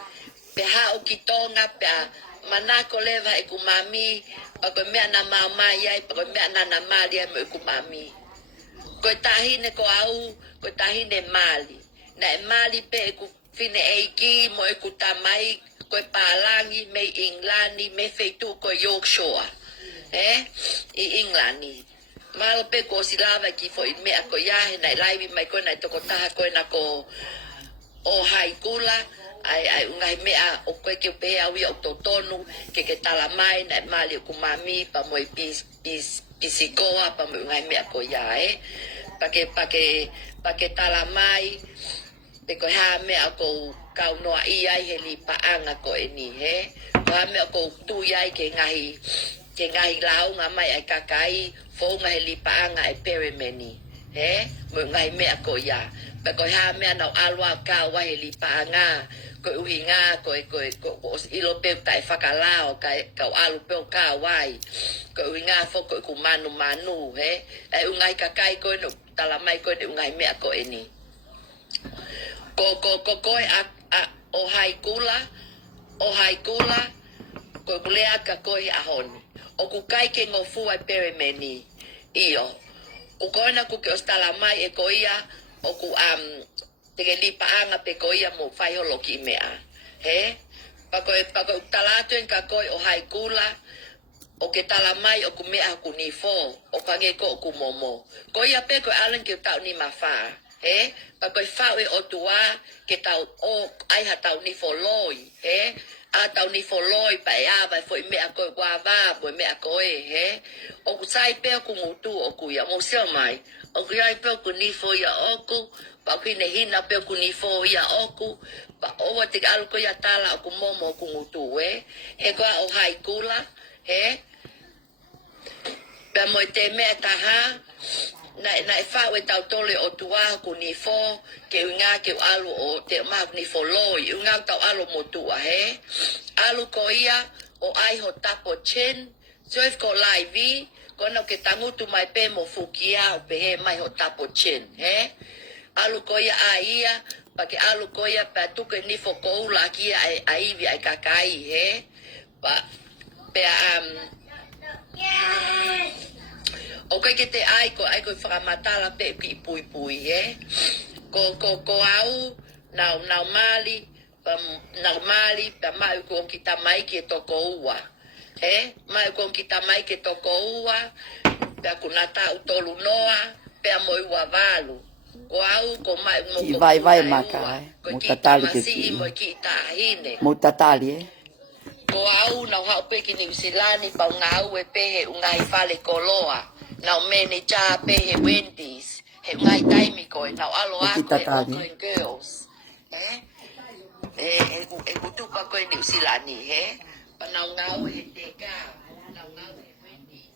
pe hao ki tonga pe a manako leva e kumami, pa koe mea na maumai ai, pa koe mea na mali ai mo e kumami. Koe tahine ko au, koe tahine mali. Na e mali pe e ku fine eiki mo e kuta mai, koe Palangi, me Inglani, me feitu koe Yorkshire. I Inglani. Malo pe ko silava ki fo i mea ko iahe, nai laivi mai koe nai toko taha koe na ko o haikula, ai ungai mea o koe ke upehe au ia o totonu, ke tala mai, nai mali o kumami, pa mo i pisikoa, pa mo ungai mea ko iahe. Pake tala mai, pe koe ha mea ko kau noa i ai he li paanga ko e ni, Ko ha mea ko tu iai ke ngahi launga mai ai kakai, fōunga he li paanga e peremeni, Mo ngai mea ko ia. Pe koe ha mea nau alua ka wa he li paanga, koe uhi ngā, koe ilo peu tai whakalao, kau alu peu ka wai, koe uhi ngā fo koe ku manu, Ai ungai kakai koe no talamai koe ne ungai mea ko e ni. Koe o haikula, koe kulea ka koe a honi. o ku kai ke ngofu ai pere meni io o kona ku ke ostala mai e ko ia o ku te ke lipa anga pe ko ia mo fai holo ki mea he pako talatu en ka koi o hai kula o ke tala mai o ku mea ku ni fo o pange ko ku momo ko ia pe ko alen ke tau ni mafa he pako fa e o tua ke tau o ai ha tau ni fo loi he a tau ni fo loi pa ia vai foi mea ko wa va bo mea ko he o ku sai pe ku mutu o ku ia mo se mai o ku ia pe ku ni fo ia o ku pa ku ne hina pe ku ni fo ia o ku pa o te alu ko ia tala o ku momo ku mutu he ko o hai kula he pa mo te mea taha na fa we tau tole o tua ku ni fo ke nga ke alu o te ma ni fo loi nga tau alu mo tua he alu ko ia o ai ho tapo chen so if ko live ko no ke tangu tu mai pe mo fukia o pe he mai ho tapo chen he alu ko ia ia pa ke alu ko ia pa tu ke ni fo ko la ki ai vi ai kakai he pa pe okay ke te ai ko whakamatala pe ki pui pui ko au nau mali pa mai ko kita mai ke toko ua mai ko kita mai ke toko ua pa kunata utolu noa pe moi ua valu ko au ko mai mo Ki vai maka mo tatali ke ki mo ki tahine mo tatali ko au na ha pe ki ni silani pa ngau e pe he ungai fale koloa na mene cha pe he Wendy's he ngai taimi ko na alo a ko girls e kutu pa ko ni silani he pa na ngau he te ka na ngau he Wendy's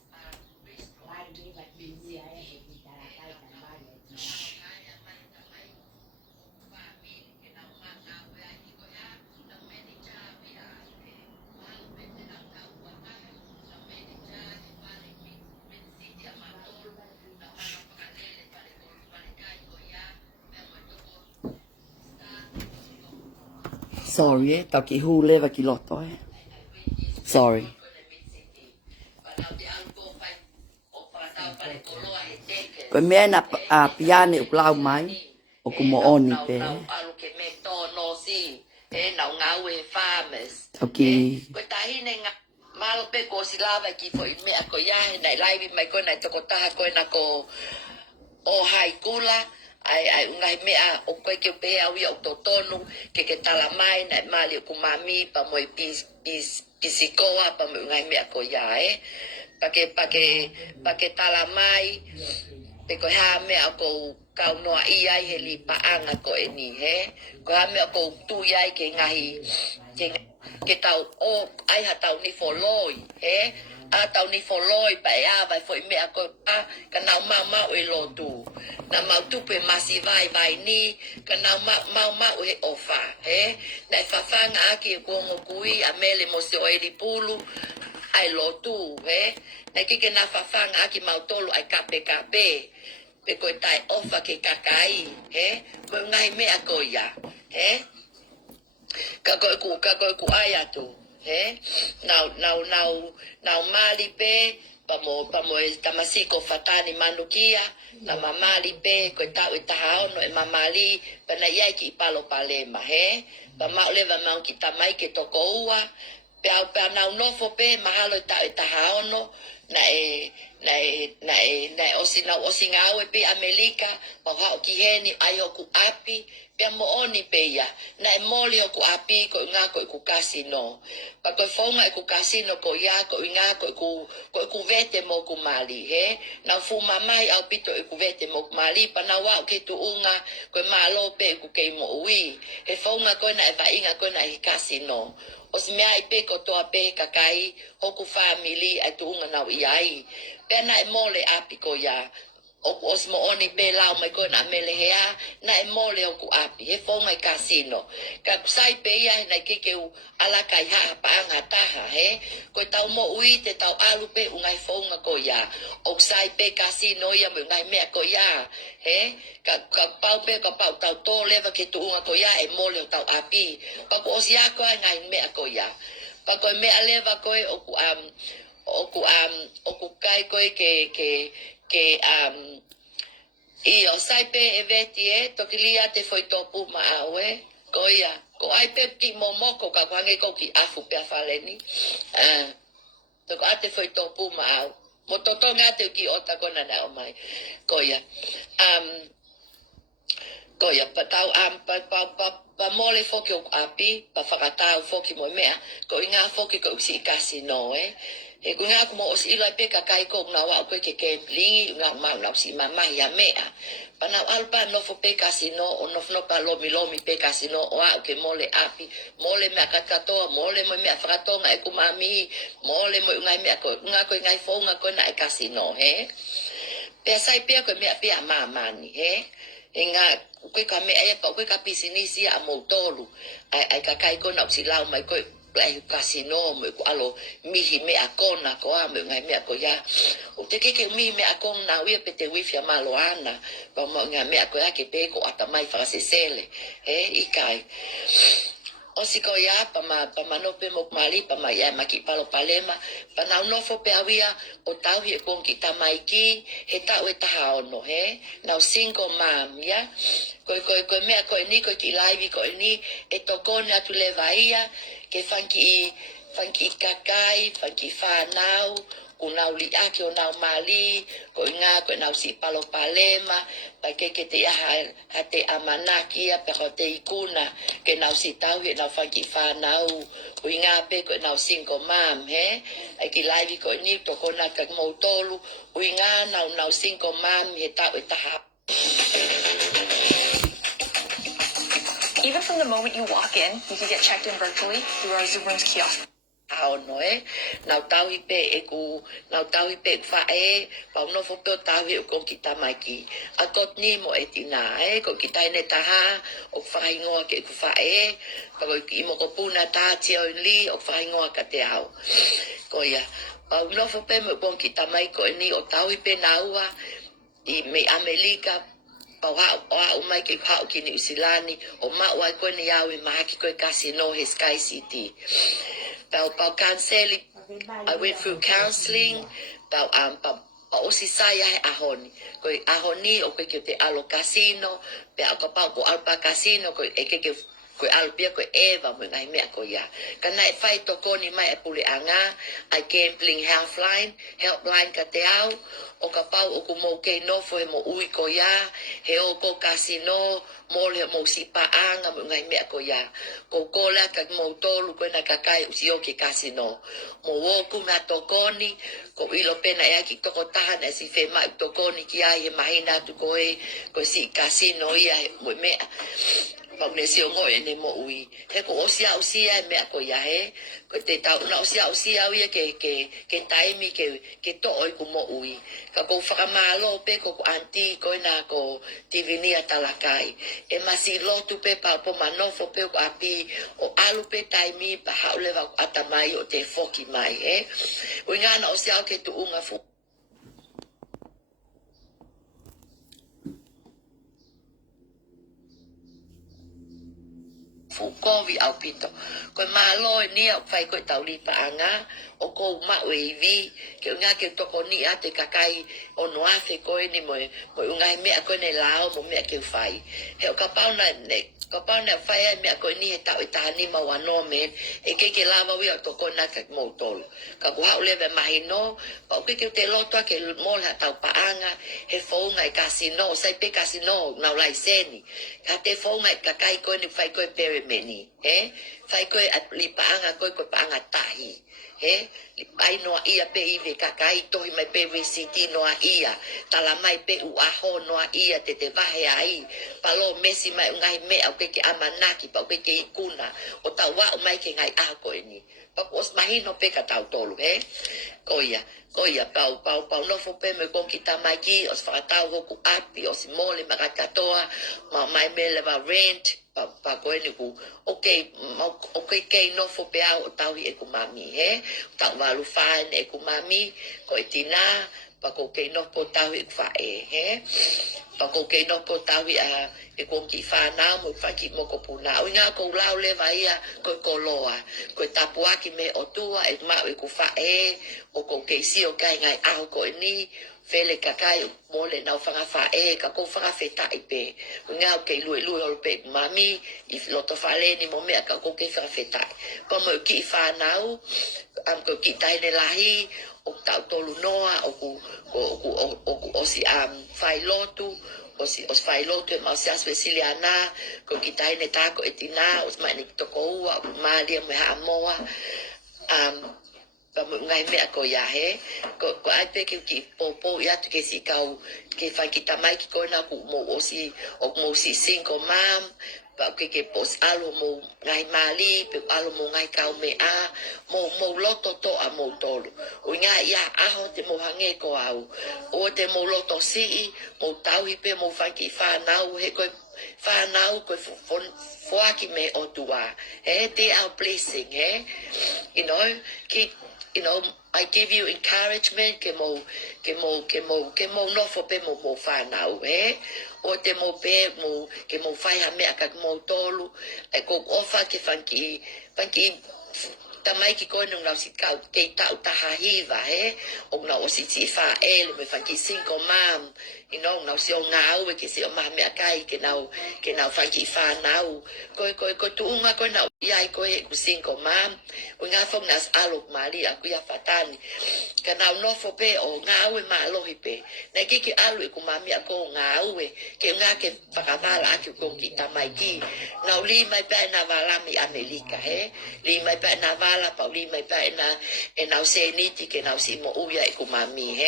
sorry tau ki hu leva ki loto sorry ko mea na piane u lau mai o ku mo oni pe alu ke me to no si na ngau e farmers tau ki ko tahi ne malo pe ko silava ki foi me ko ya na live mai ko na to ko ta ko na ko o hai kula ai ngai mea o koe ke pe au ia o totonu ke tala mai na mali ku mami pa mo pisikoa pa mo ngai mea ko ia pa ke tala mai pe ko ha mea ko kau noa ia he li pa anga ko eni ko ha mea ko tu ia ke ngai ke tau o ai ha tau ni foloi a tau ni foloi pa ia vai foi mea ko ka na mama o lo tu na mau tupe masi vai ni ka na mau he ofa na fafanga aki ko ngokui amele mo se oili pulu ai lo tu na ke na fafanga aki mau tolu ai kape pe ko tai ofa ke kakai ko ngai me ko ya ka ko ai atu now mali pe pamo tamasiko fatani manukia na mamali pe ko ta utahao no mamali pana ia ki palo palema pa mauleva mau ki tamai ke toko ua pe na no fo pe mahalo ta utahao no na osina o pe Amerika pa ha ki heni ayo ku api pe mo oni pe ya na moli ku api ko nga ko ku casino pa ko fonga ku casino ko ya ko nga ko vete mo ku mali na fu mamai au pito ku vete mo mali pa na wa ke tu unga ko malo pe ku ke mo ui fonga ko na va inga ko na casino os mea ipe ko to ape kakai hoku family atu unga na iai pe na mole api ko ya os mo oni pe lao mai ko na mele hea na mole ku api fonga casino ka sai pe ia na ke ala kai ha pa nga ta ko tau mo ui te tau alu pe ungai fonga ko ya o sai pe casino ia mo ngai me ko ya ka pau pe ka pau tau to leva ke tu unga ko ya mole tau api pa ko sia ko ngai me ko ya pa ko me aleva ko o ku kai koe ke I o saipe e veti toki lia te foi topu ma au ko ia, ko ai pe ki momoko ka kwange ko ki afu pe afaleni. Toko ate foi topu ma au. Mo totonga te ki ota kona na o mai. Ko ia. Ko ia, pa tau pa mole foki o api, pa whakatau foki mo mea, ko inga foki ko usi kasino E ko ngā kumo o si ila pe ka kai ko ngā wā koe ke kemplingi, ngā mau nau si mamahi a mea. Pa nau alpa nofo pe kasino, o nofno pa lomi pe kasino, o au ke mole api, mole mea kakatoa, mole mo mea whakatonga e kumami, mole mo ngai mea ko, ngā koe ngai whaunga koe na e kasino, Pea sai pea koe mea pea mamani, E ngā, koe ka mea e pa, koe ka pisinisi a moutolu, ai ka kai ko nau si lau mai koe, lai kasino mo ko alo mihi me akona ko a mo ngai me ko ya o te ke mi me akona na wi pe te wifi maloana pa mo ngai me ko ya ke pe ko ata mai fa se sele I kai o si ko ya pa ma no pe mo mali pa ma ya ma ki palo palema pa na no fo pe awia o tau hi ko ki ta mai ki he ta o ta ha no na single mom ya ko me ko ni ko ki live ko ni e to ko na tu le vaia ke fanki kakai, fanki whanau, ko nau li ake o nau mali, ko inga ko nau si palo palema, pa ke te aha ha te amanakia, pe ko te ikuna, ke nau si tau he nau fanki whanau, ko inga pe ko nau single mom, ai ki laivi ko ni to ko na kak mautolu, ko inga nau single mom, he tau e taha. Even from the moment you walk in, you can get checked in virtually through our Zoom Rooms kiosk. No nau tau I pe nau tau I pe whae, pau no fo peo tau he ko kita mai ki. A kot ni mo e tina ko kita ne taha, o whaingoa ke ku whae, pa ko I mo ko puna tā tia o li, o whaingoa ka te au. Ko ia, pau no fo pe mo ko kita mai ko ni o tau I pe naua, I me Amerika, pau o mai ke hao ki New Zealand, o wai koe ni au I mahaki koe kasino he Sky City. Pau canceli, I went through counselling, pau o si saya he ahoni. Koe ahoni o koe ke te alo casino, pe au ka pau ko alpa casino, koe e ke koe alpia koe eva mo ngai mea ko ia. Kana e whai toko ni mai e pule anga, ai gambling helpline ka te au, o ka pau o ku mou kei nofo he mo ui ko ia, he o ko casino, mo le mo si pa anga mo ngai mea ko ia. Ko kola ka mo tolu koe na kakai usi o ke casino. Mo woku na tokoni, ko ilo pena e aki toko tahana si fe mai tokoni ki ai he mahina tu koe, ko si casino ia mo mea. Pau ne si o ngoe ne mo ui. He ko osia e mea ko ia ko te tau na osia ia ke taimi ke to oi ku mo ui. Ka ko whakamalo pe ko anti ko na ko tivinia talakai. E masi lotu pe pa po manofo pe ko api o alu pe taimi pa hauleva atamai o te foki mai O ngana osia ke tu unga fu. Fukovi au pito. Koe malo e nia o whai koe tauli pa anga, o kou mao e iwi, ke unga ke toko ni ate kakai o noafe koe ni moe ungai mea koe ne lao mo mea ke whai. He o kapau na whai ai mea koe ni he tau e tahani mau anoa men, e ke lava wi o toko na kak mou tolu. Ka kuhau lewe mahi no, pa uke ke te lotoa ke mole ha tau pa anga, he whaunga e kasino, sai pe kasino, nau lai seni. Ka te whaunga e kakai koe ni whai koe pere meni, Whai koe li paanga koe paanga tahi, Ai noa ia pe iwe kakai tohi mai pe VCT noa ia, tala mai pe uaho noa ia te vahe ai, palo mesi mai ungai mea o ke amanaki, pa o ke ikuna, o tau wau mai ke ngai aho koe ni. Pa os mahino pe ka tau tolu, Koia, pau nofo pe me kon kita mai ki, os whakatau hoku api, os mole makakatoa, mai me lewa rent, pa koe ni ku, okay kei nofo pe au o tau hi e ku mami, Tau walu whaen e ku mami, ko e tina, pa ko ke no po tau I fa he pa ko ke no po tau I ko ki fa na mo fa ki mo ko puna o nga ko lau le vai ko loa ko tapua ki me o tua e ma ko fa o ko ke si o kai ngai au ko ni fele kakai mo le na fa fa ka ko fa fe ta ipe nga ke lui o pe mami I loto fa le ni mo me ka ko ke fa fe ta pa mo ki fa na am ko ki tai le lahi o tau tolu noa o si fai lotu o fai lotu e mau si asu e siliana ko ki tai ne tako e tina o mai ni toko ua ma lia me ha moa pa mo ngai me ko ya he ko ai pe ki popo ya tu ke si kau ke fa ki tamai ki ko na ku mo mo si single mom pa ke pos alo mo ngai mali pe alo mo ngai kau me mo loto to mo tolu o nga ya ho te mo hange ko au o te mo loto si mo tau hi pe mo fa ki fa na he ko fa na ko for ki me o tua they are blessing you know I give you encouragement ke mo no fo pe mo fa na o te mo pe mo ke mo fai ha me ka mo tolu e ko ofa ke fanki tamai ki ko nung na si ka ke ta ha hiva o na o si fa me fanki single mom na si o nga o ke si o ma me kai ke na fanki fa na ko tu nga ko na ya ko e ku single mom o nga fo nas alok mali aku ya fatani kana no fo pe o nga o ma lo hipe na ki alu ku mami ako nga o ke nga ke pakabala ki ko ki tamai ki na li mai pa na vala mi Amerika li mai pa na vala pa li mai pa na na se ni ti ke na si mo uya ku mami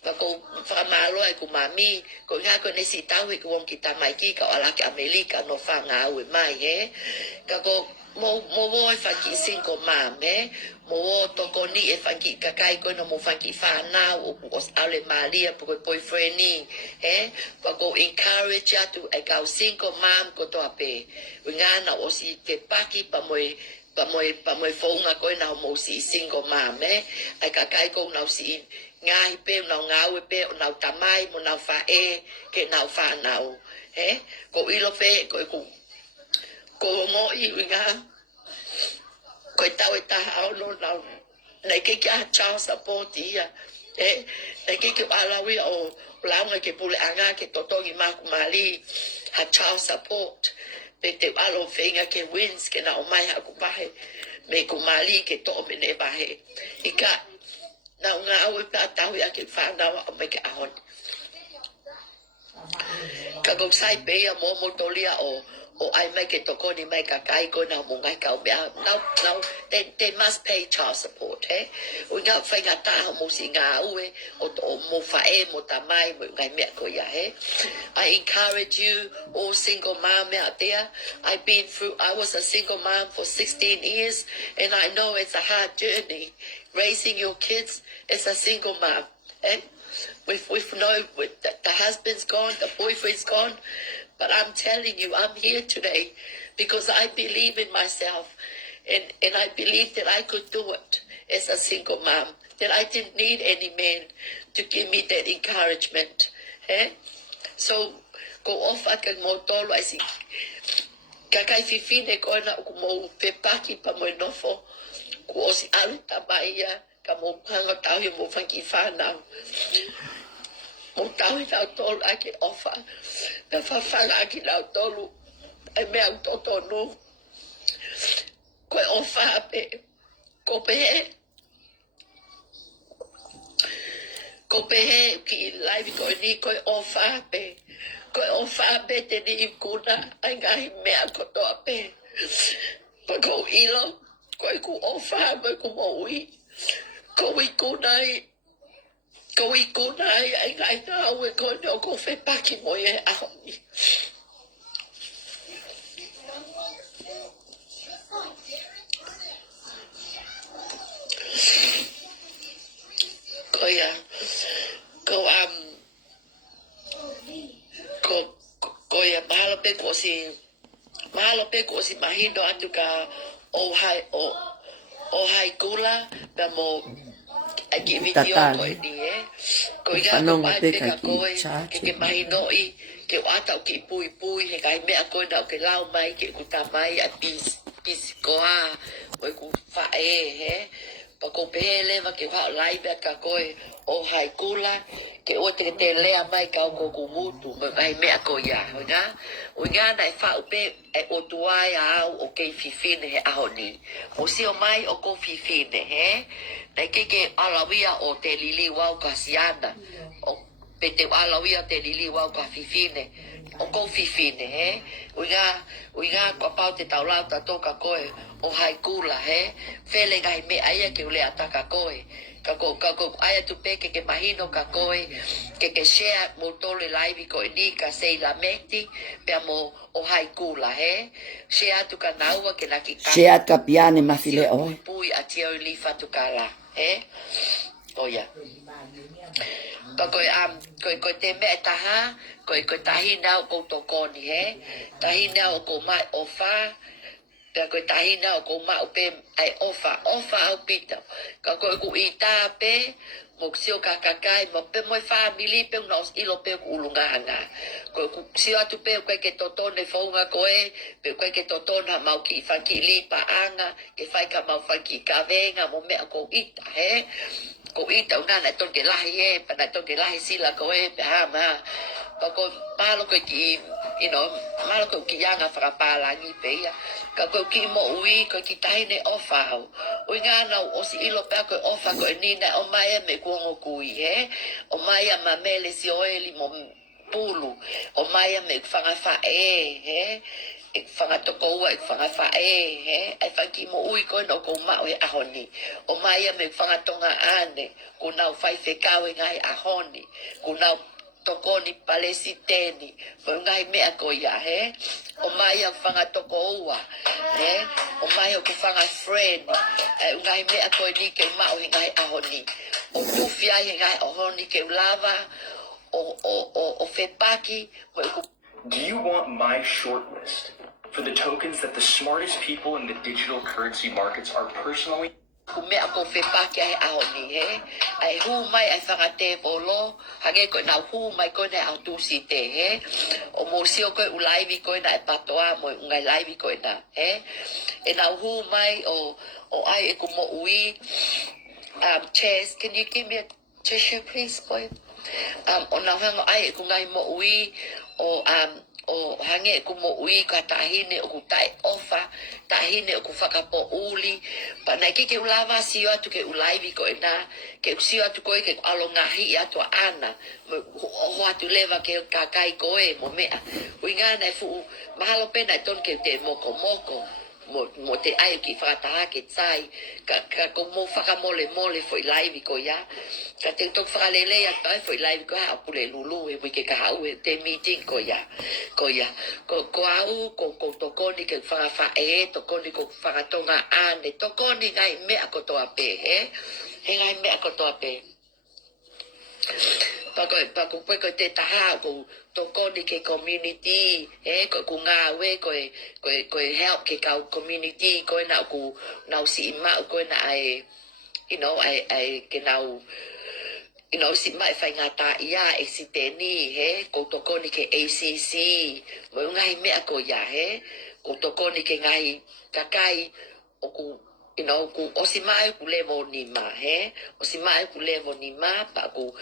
pa ko fa malo ku mami ko nga ko ne si tau ku won ki tamai ki ka ala ki Amerika no fa nga o mai ka ko mo wo fa ki single mom mo to ko ni e fa ki kakai ko no mo fa ki fa na o ale malia po boyfriend ni pa ko encourage ya to e ka single mom ko to ape nga na o si te paki pa mo fo nga ko na mo si single mom ai kakai ko na si ngai pe na nga we pe na tamai mo na fa ke na fa na ko ilo pe ko mo I nga ko tau ta au no na na ke ka cha support ia na ke ala wi o la nga ke pule anga ke toto I ma mali ha cha support pe te alo fenga ke wins ke na o mai ha ku bahe me ku mali ke to me ne bahe ika na nga o pa tau ya ke fa na o me ke ahon ka go sai pe ya mo tolia o ai mai ke toko ni mai ka kai ko na mo ngai ka bia now they must pay child support o nga fa nga ta mo si nga o to mo fa mo ta mai mo ngai me ko ya I encourage you all single mom out there I was a single mom for 16 years and I know it's a hard journey raising your kids as a single mom we've know the husband's gone the boyfriend's gone. But I'm telling you, I'm here today because I believe in myself and I believe that I could do it as a single mom, that I didn't need any man to give me that encouragement. So, ko ofa kang mo tolo ay si kakai fifine ko na mo pepaki pa mo nofo ko o si alta baya ka mo hanga tao mo fangi fana. Mo tau tau tolu ake ofa na whawhanga ake nau tolu e mea utoto no koe ofa ape ko pehe ki laivi koe ni koe ofa ape te ni ikuna ai ngahi mea koto ape pa ko ilo koe ku ofa ape ku mo ui ko ikuna ko ikuna ai ngai na au e koe no ko fe paki mo ahoni ko ya mahalo pe ko si mahino atu ka o hai kula na mo Aki video Tatale. ko ni ko ia Whanonga ko ai peka peka ki ko charge. ke mahino i ke wata ki pui he kai me ko na ke lau mai ke ku ta mai a pis ko a o ku fa he pa ko pele va ke va lai be ka ko o hai kula ke o te le mai ka ko ku mutu mai me ko ya o nga na fa o pe o tua ya o ke fifine he a honi o si o mai o ko fifine he na ke alawia o te lili wa ka siana o pe te alawia te lili wa ka fifine o ko fifine he o nga ko pa te taula ta to ka ko o hai kula he fele ngai me ai ke ule ataka ko kako aya tu pe ke mahino kako ke share mo tole live ko ni ka sei la meti pe mo o hai kula he share tu ka naua ke na ki ka Shea kapiane mafile oe. pui a tio li fa tu kala he oya ko te me ta ha ko tahi na ko to ko ni he tahi na ko mai ofa ka ko tahina o ko ma o pe ai ofa au pita ka ko ku ita pe mo sio ka kai mo pe mo family pe no ilo pe ku lunga anga ko ku sio atu pe ko ke toto ne fonga ko pe ko ke toto na mau ki fa ki li pa anga ke fai ka mau fa ki ka venga mo me ko ita he ko ita una na ton ke lahi e pa na ton ke lahi sila ko pe ha ma ko palo ko ki malo ko ki yanga fra pala ni pe ya ka ko ki mo ui ko ki tai ne ofa o nga na o si ilo pe ko ofa ko ni na o mai me ko ngo kui he o mai ma mele si o eli mo pulu o mai me fanga fa he ek fanga to ko ek fanga fa he ai fa ki mo ui ko no ko ma o ahoni o mai me fanga tonga ane ko na fai fe ka we ngai ahoni ko na tokoni palesiteni ko ngai me ko ya he o mai a fanga toko ua he o mai ko fanga friend ngai me ko ni ke ma o ngai ahoni o tu fia ngai ahoni ke lava o fepaki ko Do you want my short list for the tokens that the smartest people in the digital currency markets are personally ku me ko fepaki ai ahoni he ai hu mai ai fanga te polo hage ko na hu mai ko na tu si te he o mo si ko u live ko na patoa mo ngai live ko na he e na hu mai o ai e ko mo ui chess can you give me a tissue please boy o na hanga ai e ko ngai mo ui o hange ku mo ui ka tahine o ku tai ofa tahine o ku whakapo uli pa nai ke ulava si atu ke ulaivi ko ena ke si atu ko ke alonga hi atu ana ho atu leva ke kakai ko e mo mea uinga nai fu mahalo pena ton ke te moko mo te ai ki whakataha ke tsai ka ko mo whakamole foi live ko ya ka te tok whakalele a tai foi live ko ha pule lulu e ke ka hau e te meeting ko ya ko au ko tokoni ke whakawha tokoni ko whakatonga ane tokoni ngai mea ko toa pe he ngai mea ko toa pe Pako ko te taha ko tokoni ke community ko nga we ko help ke ka community ko na ku na si ma ko na ai ai ke na si mai fai ngata ia e si teni ko tokoni ke ACC mo ngai me ko ya ko tokoni ke ngai kakai o ku ku osimai ku levo ni ma osimai ku levo ni ma pa ku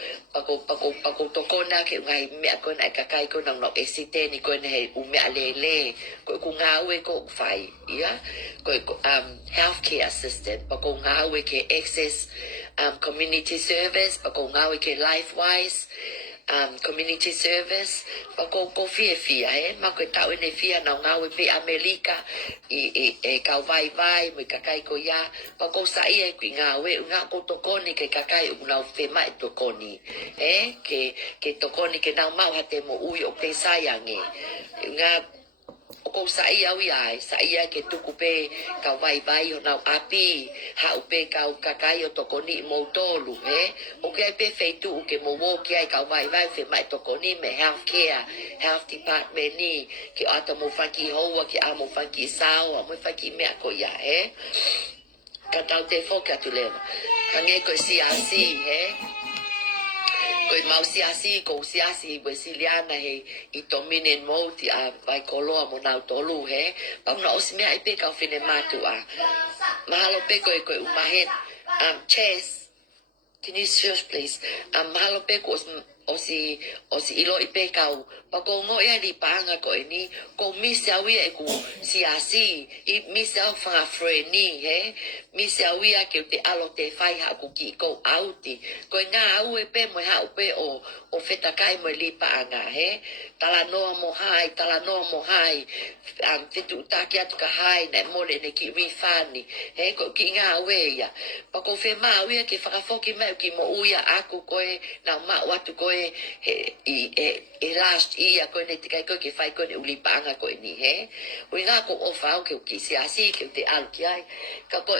tokona ke ngai me ko na kakai ko nang no esite ni ko ne u me alele ko ngawe ko fai ya ko healthcare assistant pa ko ngawe ke access community service pa ko ngawe ke lifewise community service pa ko fia ma ko tau ne fia na ngawe pe America e ka vai mo kakai ko ya pa ko sai e ku ngawe nga ko tokoni ke kakai una fe mai tokoni ke tokoni ke na mau hate mo ui o pe sayange nga ko sai au ia sai ke tuku pe ka vai o na api ha u pe ka kakai o tokoni mo tolu o ke pe feitu ke mo wo ke ai ka vai fe mai tokoni me health department ni ke ata mo faki hoa ke amo faki sao mo faki me ko ia Katau te foka tu leva. Hange ko siasi he. Ko mau siasi ko siasi Brasiliana he I dominen moti a vai koloa mo na tolu he. Pa na osmea I pe ka fine matu a. Mahalo pe ko umahet chess. Can you search please? Mahalo pe ko osi ilo ipe kau pa ko ngo ya di panga ko ini ko misawi e ku siasi I misau fa freni he misawi a ke te alo te fai ha ku ki ko auti ko nga au e pe mo ha pe o feta kai mo li panga he tala no mo hai fitu ta ki atu ka hai na mo le ne ki rifani he ko ki nga we ya pa ko fe ma wi ke fa foki me ki mo uya aku ko na ma watu ko e last ia ko ne te kai ko ke fai ko ne uli panga ko ni he uinga ko o fa ke ki si asi ke te al ki ai ka ko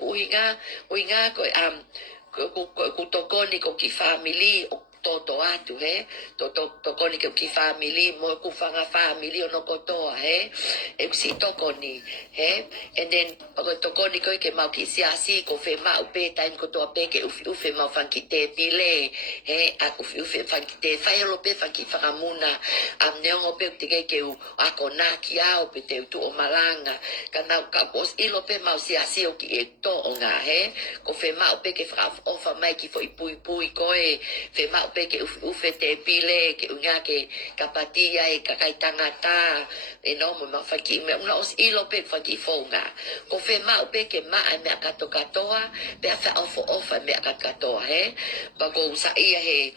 uinga ko to ko ni ko ki family toto atu he to ko ni ko ki family mo ku fanga family no ko to he e si to ko ni he and then ko to ko ni ko ke mau ki si asi ko fe ma upe time ko to pe ke ufe mau fanki te pile he a ufe fanki te fai lo pe fanki fanga muna am ne ngo pe te ke u a ko na ki a o pe te tu o malanga kana ka pos ilo pe mau si asi o ki e to nga he ko fe ma upe ke fa ofa mai ki fo pui ko e fe ma pe ke ufe te pile ke unga ke kapatia e kakai tangata e no mo mafaki me una os ilo pe faki fonga ko fe ma pe ke ma me katoa pe fa ofa me katoa he ba ko sa ia he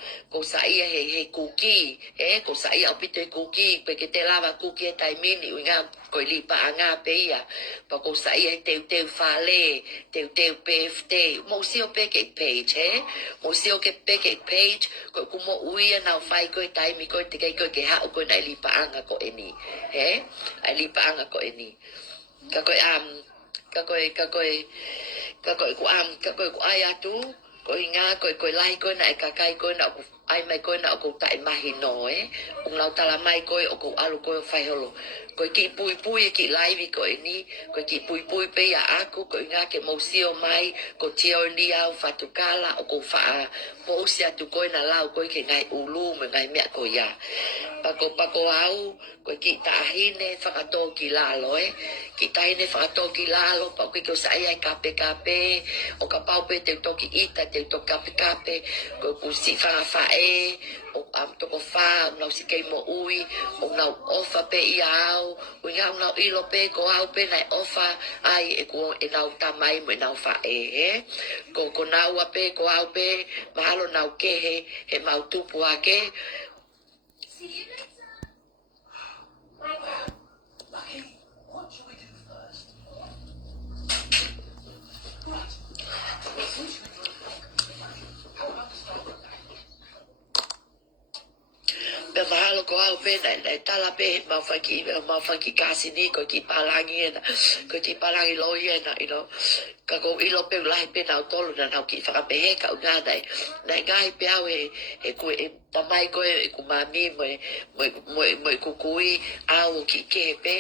kuki he ko sa ia pite kuki pe ke te lava kuki tai mini unga ko li pa anga pe ia ba ko sa ia te fale te pe mo si o pe ke page he mo si o ke pe ke page ko kumo uia na fai ko tai mi ko te ko ke ha ko na li pa anga ko eni he ai li pa anga ko eni ka ko ku ai atu ko inga ko lai ko na ka kai ko na ai mai ko na ko tai mahi no ung lau tala mai ko o ko alu ko fai holo ko ki pui ki live ko ini ko ki pui pe ya aku ko inga ke mo sio mai ko tio ni au fatukala o ko fa po sia tu ko na lau ko ke ngai ulu me ngai me ko ya pako au ko ki tahine fa to ki la lo ki tahine fa to ki la lo pa ko sa ai kape o ka pau pe te to ki ita te to kape ko si fa o am to ko fa no si ke mo ui o na ofa pe ia au o nga na ilo pe ko au pe na ofa ai e ko e na ta mai mo na fa ko na wa pe ko au pe mahalo na ke he mau tupu ake pe mahalo ko au pe na tala pe mau faki kasi ni ko ki palangi lo yena ka ko ilo pe lai pe na tolo na ki fa pe he ka nga dai na ngai pe au e ko e tamai ko e ku mami mo ku kui au ki ke pe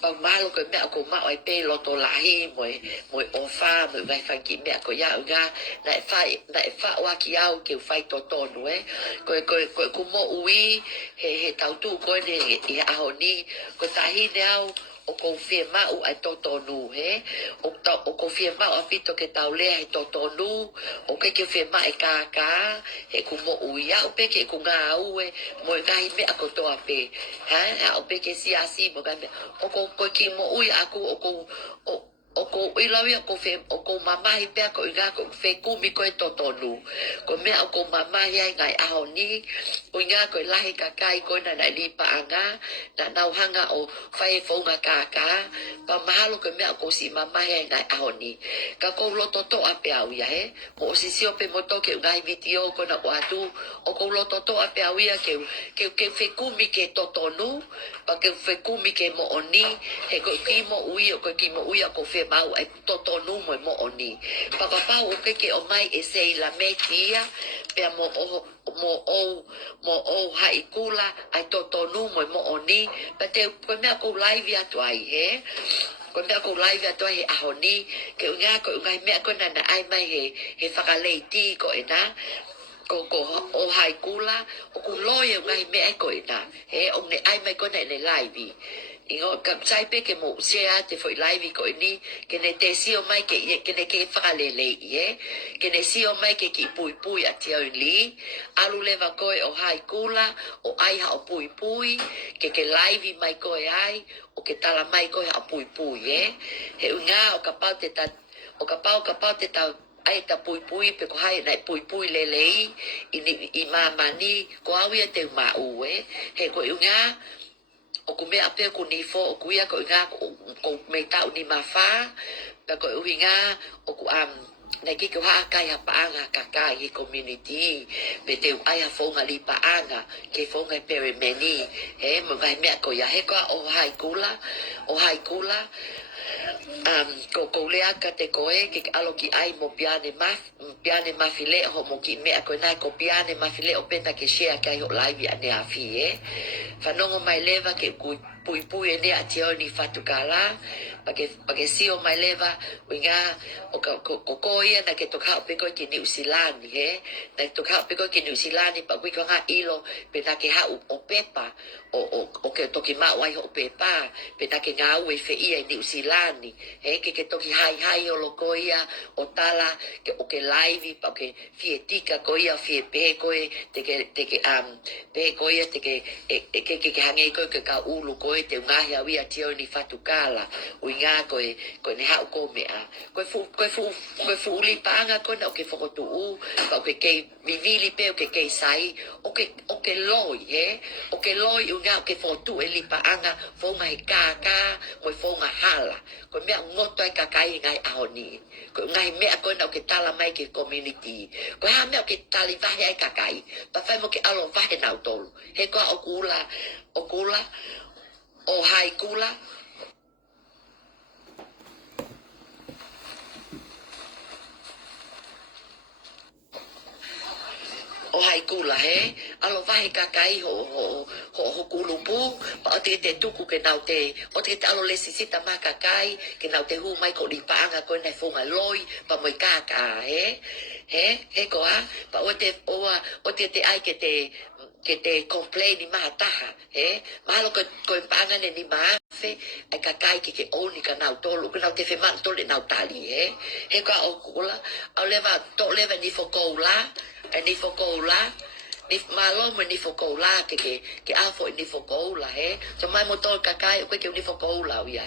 pa malo ko me ko ma ai pe lo to lahi mo ofa mo vai fa ki me ko ya nga na fa wa ki au ke fai to no ko mo ui he tau tu ko ne e a ni ko tahi ne au o ko fie ma u ai totonu he o ko fie ma o pito ke tau le ai totonu o ke fie ma e ka he ku mo u ya o pe ke ku nga u mo ga hi me ako to ape ha o pe ke si asi mo ga o ko ki mo u ya aku o ko ilawia ko fe o ko mama hi pe ko nga ko fe ku mi ko totonu ko me o ko mama hi ngai a ni o nga ko lahi ka kai ko na li pa anga na nau hanga o fai fo nga ka pa mahalo ko me ko si mama hi ngai a ni ka ko lo toto ape au ya o si si o pe moto ke ngai video ko na watu o ko lo toto ape au ya ke fe ku mi ke totonu pa ke fe ku mi ke mo oni he ko ki mo ui o ko ki mo ui ko fe ke mau ai totonu mo oni pa o ke o mai e sei la metia pe mo o hai kula ai totonu mo oni pe te ko me ko live atu ai he ko me ko live atu ai ahoni ke unga me ko na ai mai he whakaleiti ko ena ko o hai kula o ku loye ngai me ko ina he o ne ai mai ko na le live ingo kam sai pe ke mo share te foi live ko ini ke ne te si o mai ke ne ke whakalele ke ne si o mai ke ki pui ati au li alu leva ko o hai kula o ai ha o pui ke live mai ko ai o ke tala mai ko ha pui he unga o kapau te ta o kapau te ta ai ta pui pe ko hai nai pui lelei i mamani ko awi te ma u he ko unga o ku me ape ku ni fo o ku ia ko nga ko me ta ni ma fa pa ko winga o ku na ki ko ha kai ha pa nga ka kai community pe te ai ha fo nga li pa nga ke fo nga pere meni he mo vai me ko ya he ko o hai kula ko lea ka te koe ke alo ki ai mo piane ma file ho mo ki me ko nai ko piane ma file o penta ke share ka yo live ane afi fanongo mai leva ke pui ene ationi fatukala pake si o mai leva winga o ko ia na ke toka pe ko ki New Zealand na toka pe ko ki New Zealand pa ko nga ilo pe na ke ha o pepa o ke toki ma wai o pepa pe na ke nga we fe ia New Zealand ke toki hai o loko ia o tala ke o ke live pa ke fietika ko ia fie pe ko te ke pe ko ia te ke hange ko ke ka ulu ko te ngahi awi atio ni fatukala uinga ko ne ha ko mea ko fu li panga ko na ke fokotu u pa ke vivili pe ke sai o ke loi o ke loi unga ke fotu li panga fo mai ka ko fo nga hala ko mea ngoto ai kakai ngai ahoni ko ngai mea ko na ke tala mai ke community ko ha mea ke tali vai ai kakai pa fa mo ke alo vai na tolu he ko okula o hai kula o hai kula alo vai kakai ho kulupu pa te tuku ke nau te o te alo le sisita ma kakai ke nau te hu mai ko li panga ko nei fonga loi pa moi kaka he ko pa o te ai ke te complain ma taha malo ko panga ne ni ma fe ai kakai ke oni ka nau tolu ka nau te fe man tole nau tali he ko o kula au leva to leva ni fokola ni fokola ni malo mo ni fokola ke afo ni fokola so mai motor kakai ko ke ni fokola ya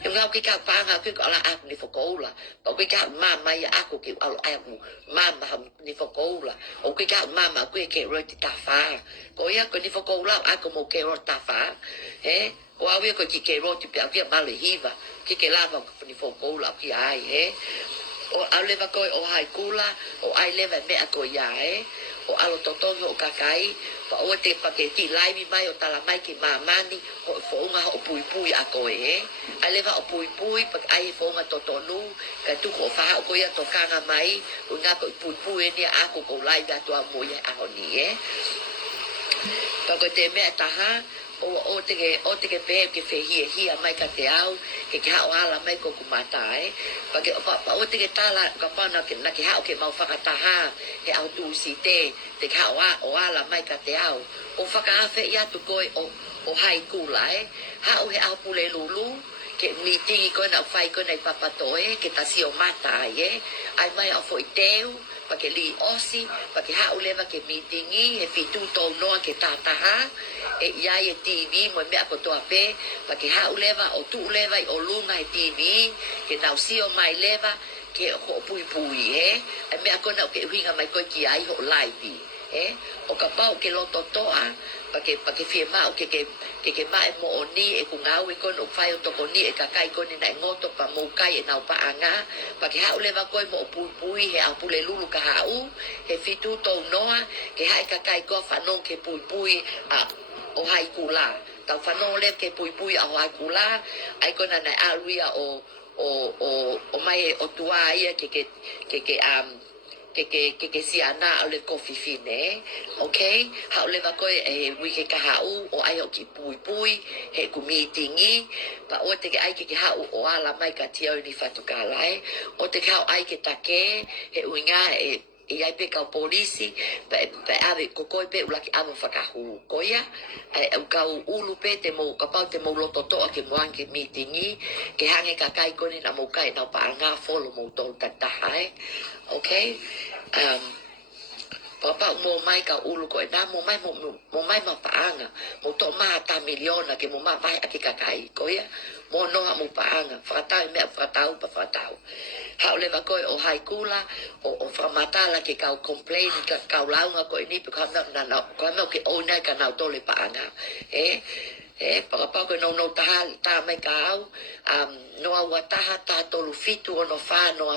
yung ngau ke ka panga ko ala ak ni fokola pa ko ka mama ya ako ke ala aku mama ni fokola o ke ka mama ko ke roti tafa ko ya ko ni fokola ako mo ke roti tafa o awi ko ke roti pe ke male hiva ke lava ni fokola ki ai o aleva ko o hai kula o ai leva me ako ya o alo totongo o kakai pa o te paketi live mai o tala mai ki mamani o fonga o pui ako aleva o pui pa ai fonga totonu ka tu ko fa o ko ya tokanga mai o nga ko pui ni ako ko live ato mo ya ahoni pa ko te me taha o te ke pe ke fe hi mai ka te au ke ha ala mai ko kumata pa ke pa o te ke tala ka pa na ke ha o ke mau fakata ha he au tu si te ha o ala mai ka te au o faka fe ya tu ko o hai kula ha o he au pule lulu ke meeting ko na fai ko na papatoe ke ta si o mata ai mai o foi teu pa ke li osi pa ke ha o leva ke meeting he fitu to no ke tata ha ia TV mo me ako to ape pa ke ha o leva o tu leva o lunga TV ke na si o mai leva ke ho pui ai me ako na ke hinga mai ko ki ai ho live o ka pau ke lo totoa pa ke firma o ke mai mo oni e ku ngau e kon o fai o to koni e ka kai koni na ngoto pa mo kai e na pa anga pa ke ha o leva ko mo pui he a pule lulu ka ha u he fitu to noa ke ha ka kai ko fa non ke pui a o hai kula tau whanau le ke pui a o hai kula ai kona na aluia o o mai o tua ia ke si ana o le kofi fine, okay? Ha o le va koe e wike ka hau o ai o ki pui he ku meetingi, pa o te ke ai ke hau o ala mai ka tia o ni fatu ka lai, o te ke hau ai ke take he uinga e ai pe ka polisi pe ave ko koe pe ula ki ava whakahu koia au ka ulu pe te mo ka pau te mo loto toa ke moange meetingi ke hange ka kai koni na mo kai na pa nga folo mo tol tatahai, okay? Papa mo mai ka ulu ko na mo mai ma paanga mo to ma ta miliona ke mo ma vai ake ka kai ko ya mo no mo paanga fatau me fatau ha le va ko o haikula o famata la ke ka complain ka launga ko ni pe ka na ko no ke o na ka na to le paanga papa ko no ta mai ka au no wa ta to lu fitu no fa no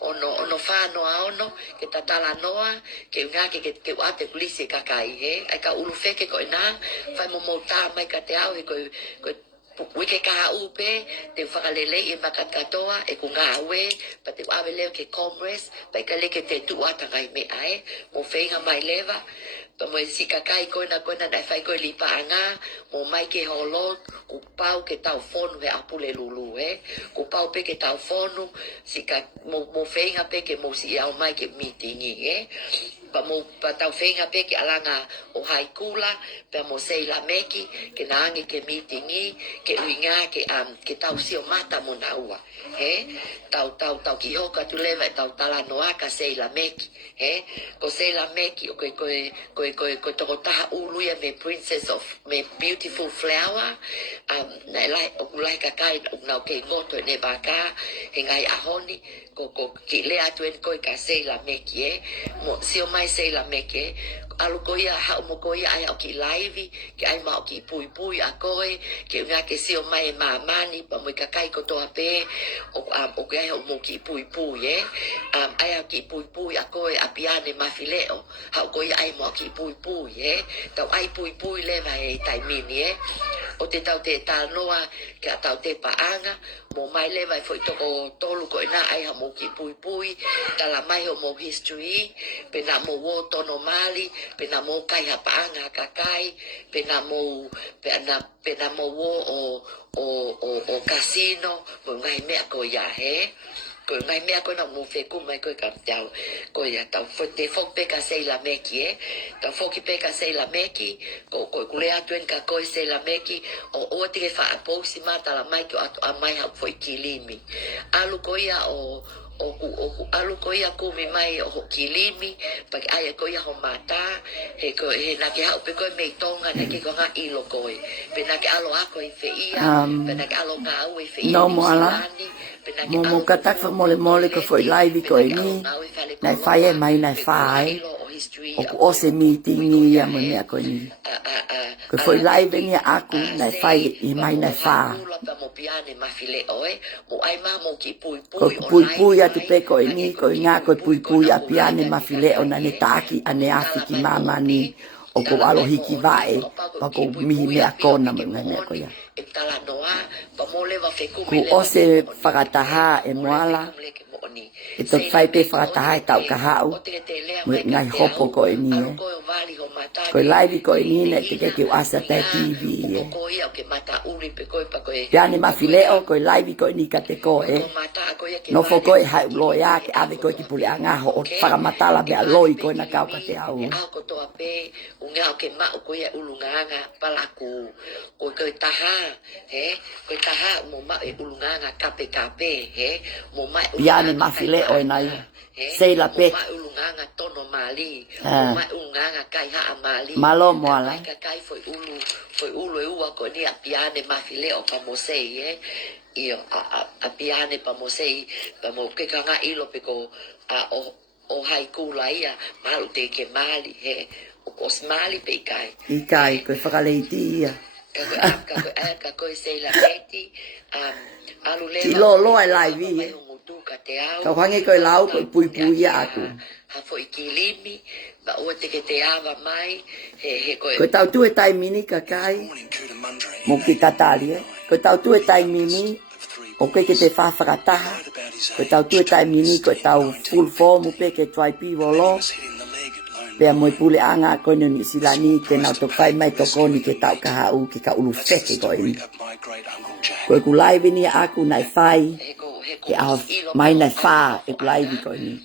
ono fa no ono ke tatala noa ke nga ke ate polisi ka kai ai ka ulu feke ko na fa mo mota mai ka te au ko wike ka upe te whakalele i makatatoa e ku ngā awe pa te awe leo ke Congress pa ka leke te tu ata ngai me ai mo whenga mai lewa pa mo si ka kai koina nai whai koe li paanga mo mai ke holo ku pau ke tau fonu he apule lulu ku pau pe ke tau fonu si ka mo whenga pe ke mo si au mai ke meetingi pa tau whenga pe ke alanga o haikula pa mo sei la meki ke naangi ke meetingi ke uinga ke tau sio mata mo naua tau ki hoka tu lewa tau tala noa ka sei la meki ko sei la meki o ko toko taha ulu ya me princess of me beautiful flower na lai ka kai na ke ngoto ne baka he ngai ahoni ko ki le atu en ko ka sei la meki mo sio mai sei la meki alu koia ha mo koia ai o ki live ki ai ma o ki pui a koe ke nga ke sio mai mani pa mo ka kai ko to ape o ke ai mo ki pui ai o ki pui a koe a piane mafileo ha o koia ai mo ki pui tau ai pui le vai tai mini o te tau te tanoa ke a tau te paanga mo mai le vai foi toko tolu ko na ai ha mo ki pui tala mai o mo history pe na mo wo tono mali pe na mo kai ha paanga ka kai pe na mo wo o casino mo ngai me ko ya ko ngai me ko na mo fe ku mai ko ka tau ko ya tau fo te fo pe ka sei la meki tau fo ki pe ka sei la meki ko le atuen ka ko sei la meki o te fa apo si mata la mai ko a mai ha foi kilimi alu ko ya o alu ko ia ku mi mai o kilimi pa ai ko ia ho mata he na ke ha pe ko me tonga na ke ko nga ilo ko pe na ke alo ako i fe ia pe na ke alo nga u i fe no mo ala mo katak fa mole ko foi live ko ni na fai mai na fai o ko se meeting ni ya mo me ko ni ko foi live ni aku na fai i mai na fa ko pui atu pe ko ni ko nga ko pui a piane mafile ona ne taki ane afiki mama ni o ko alo hiki vae pa ko mi me akona mo me ko ya ku ose whakataha e moala e to whai pe whakataha e tau ka hau ngai hopo ko e ni ko live ko e ni ne te ke asa te TV piane mafileo ko live ko e ni ka te ko no fo ko e hai lo ya ke ave ko ki pule anga ho o whakamatala me a loi ko na kau ka te au unga ke ma ko ia ulunganga palaku ko taha ko taha mo ma e ulunganga kape mo ma piane mafile o nai sei la pe ma ulunganga tono mali ma ulunganga kai ha mali malo moala kai foi ulu e ua ko ni a piane mafile o pa mo sei io a piane pa mo sei pa mo ke kanga ilo pe ko o haikula ia malu te ke mali o smali pe kai ko whakaleiti ia ka ko sei la meti alu le ti lo ai live ka hange ko lau ko pui ia aku ha foi kilimi ba o te ke te ava mai ko tau tu e tai mini ka kai mo ki tatali ko tau tu e tai mini o ke te whawhakataha, ko tau tuetai mini, ko tau full form pe ke tuai pivo lo, pea moi pule anga ko ni silani ke nau to whai mai toko ni ke tau kaha u ke ka ulu wheke ko ini. Ko ku live ni aku nai whai, ke au mai nai wha e ku live ko ini.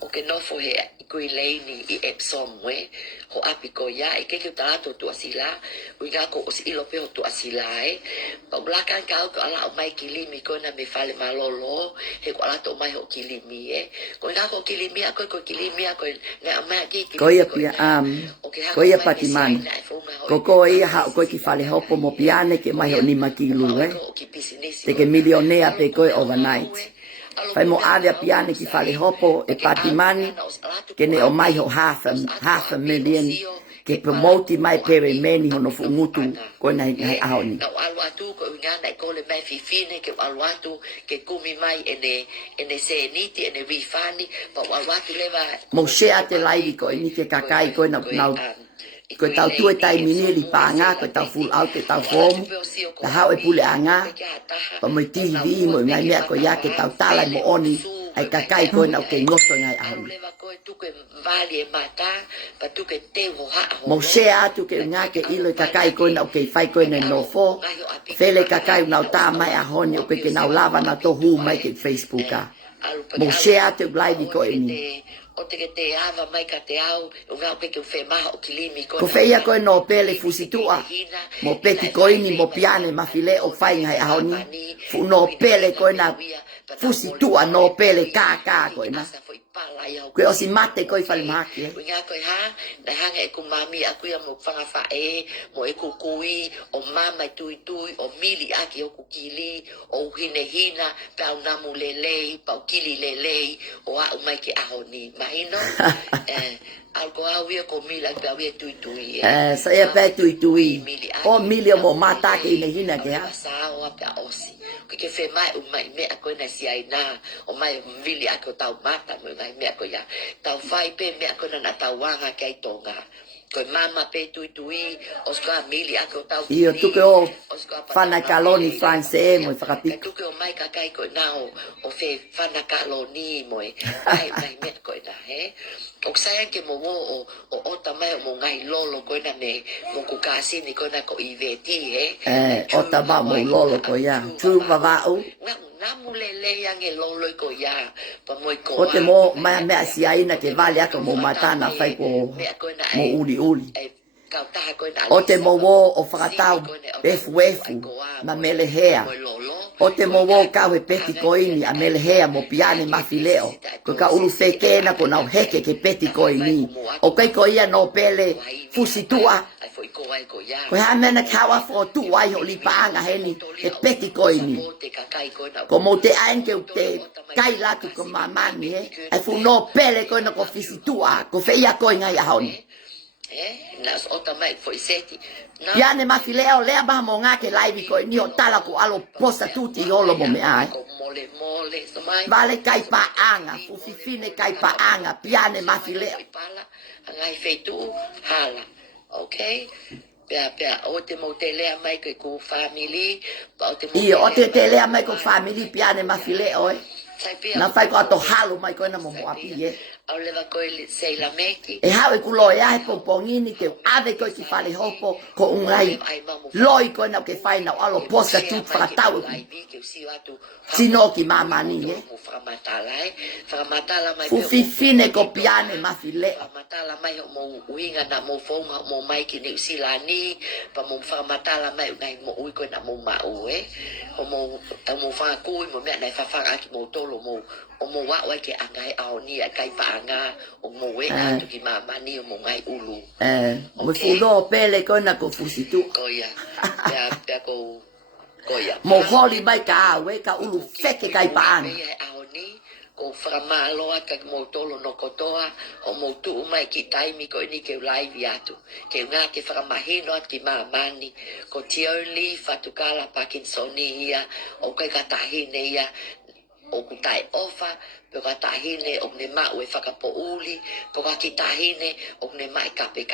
O ke nofo he kui leini I Epsom we ho api ko ya I ke tato tu asila u ga ko os ilo pe tu asila o blakan ka ko ala o mai kilimi ko na me fale malolo he ko ala to mai ho kilimi ko ga ko kilimi ko kilimi ko na ma ki ko ia pia ko ia patiman ko ia ha ko ki fale hopo mo piane ke mai ho ni makilu te ke milionea pe ko overnight. Fai mo avea piane ki fale hopo e patimani ke ne o mai ho half a million ke promote mai pere meni hono fungutu ko na hai aoni. Na alu atu ko ngana ko le mai fifine ke alu atu ke kumi mai ene se niti ene rifani pa alu atu leva mo share te live ko ni ke kakai ko na ko tau tu tai mini li panga ko tau full out tau form ta hau e pule anga pa mo TV mo ngai mea ko ya ke tau tala mo oni ai kakai ko na ke ngosto ngai aoni mo share tu ke nga ke ilo kakai ko na ke fai ko na no fo fele kakai na ta mai ahoni o ke na lava na to hu mai ke Facebook a mo share te live ko ini o te ke te ava mai ka te au o ngā peke o whemaha o kilimi ko feia koe no pele fusitua mo peki koini mo piane mafile o whai ngai ahoni fu no pele koe na fusitua no pele ka koe na koe o si mate koe whalimaki ngā koe ha na hanga e ku mami a kuia mo whangafa mo e kukui o mama tui o mili aki o kukili o hine hina pau namu lelei pau kili lelei o a umai ke ahoni mahino al ko awia ko mila pe awia tui saya pe tui o mili o mo mata ke ine hina ke ha sa o pe osi ke fe mai umai me a koe na si aina o mai mili ako tau mata mo mai me ako ya tau fai pe me ako na tau wanga ke ai tonga ko mama pe tui o ska mili ako tau io tu ke o fana kaloni france mo fakati tu ke o mai ka kai ko nao o fe fana kaloni mo ai me ko na o saya ke mo o tamai mo ngai lolo ko na ne mo ku kasi ni ko na ko iveti o tama mo lolo ko ya tu vavau na mulele yang e lolo ko ya pa mo ko o te mo mai me asia ina ke vale ako mo matana fai ko mo uli o te mo o whakatau befu ma melehea o te mo ka we peti koini a melehea mo piane mafileo ko ka ulu fekena ko nau heke ke peti koini o kai ko ia no pele fusitua ko ha mena kawa fo tu ai ho lipanga heni e peti koini ko mo te anke te kai la tu ko mamani ai fu no pele ko no ko fisitua ko feia ko ngai ahoni nas o tamai foi seti piane mafileo lea ba mo nga ke live ko ni o tala ko alo posta tutti olo mo me ai mole so mai vale kai pa anga fu fifine kai pa anga piane mafileo ngai fetu hala okay pea o te mo te lea mai ko family o te lea mai ko family piane mafileo na fai ko ato halu mai ko na mo api au leva ko sei la meki e hawe kulo e ai popongini ke ave ko ki fale hopo ko ungai loi ko na ke fai na alo posta tu fatau sino ki mama ni framatala mai fu fine ko piane mafile framatala mai mo uinga na mo fonga mo mai ki ni silani pa mo framatala mai ngai mo ui ko na mo ma mo fa ko mo me na fa aki mo tolo mo o mo wa ke angai au ni kai pa nga o mo we atu ki mama ni o mo ngai ulu mo fulo pele ko na ko fusitu ko ya ko ya mo holi mai ka we ka ulu feke kai pa anga au ni ko framalo ka mo tolo no kotoa o mo tu mai ki taimi ko ni ke live atu ke nga ke framahino at ki mama ni ko tioli fatukala Parkinsoni ia o kai ka tahine ia o kutai ofa pe ka tahine o ne ma we whakapo uli pe ka ki tahine o ne mai kape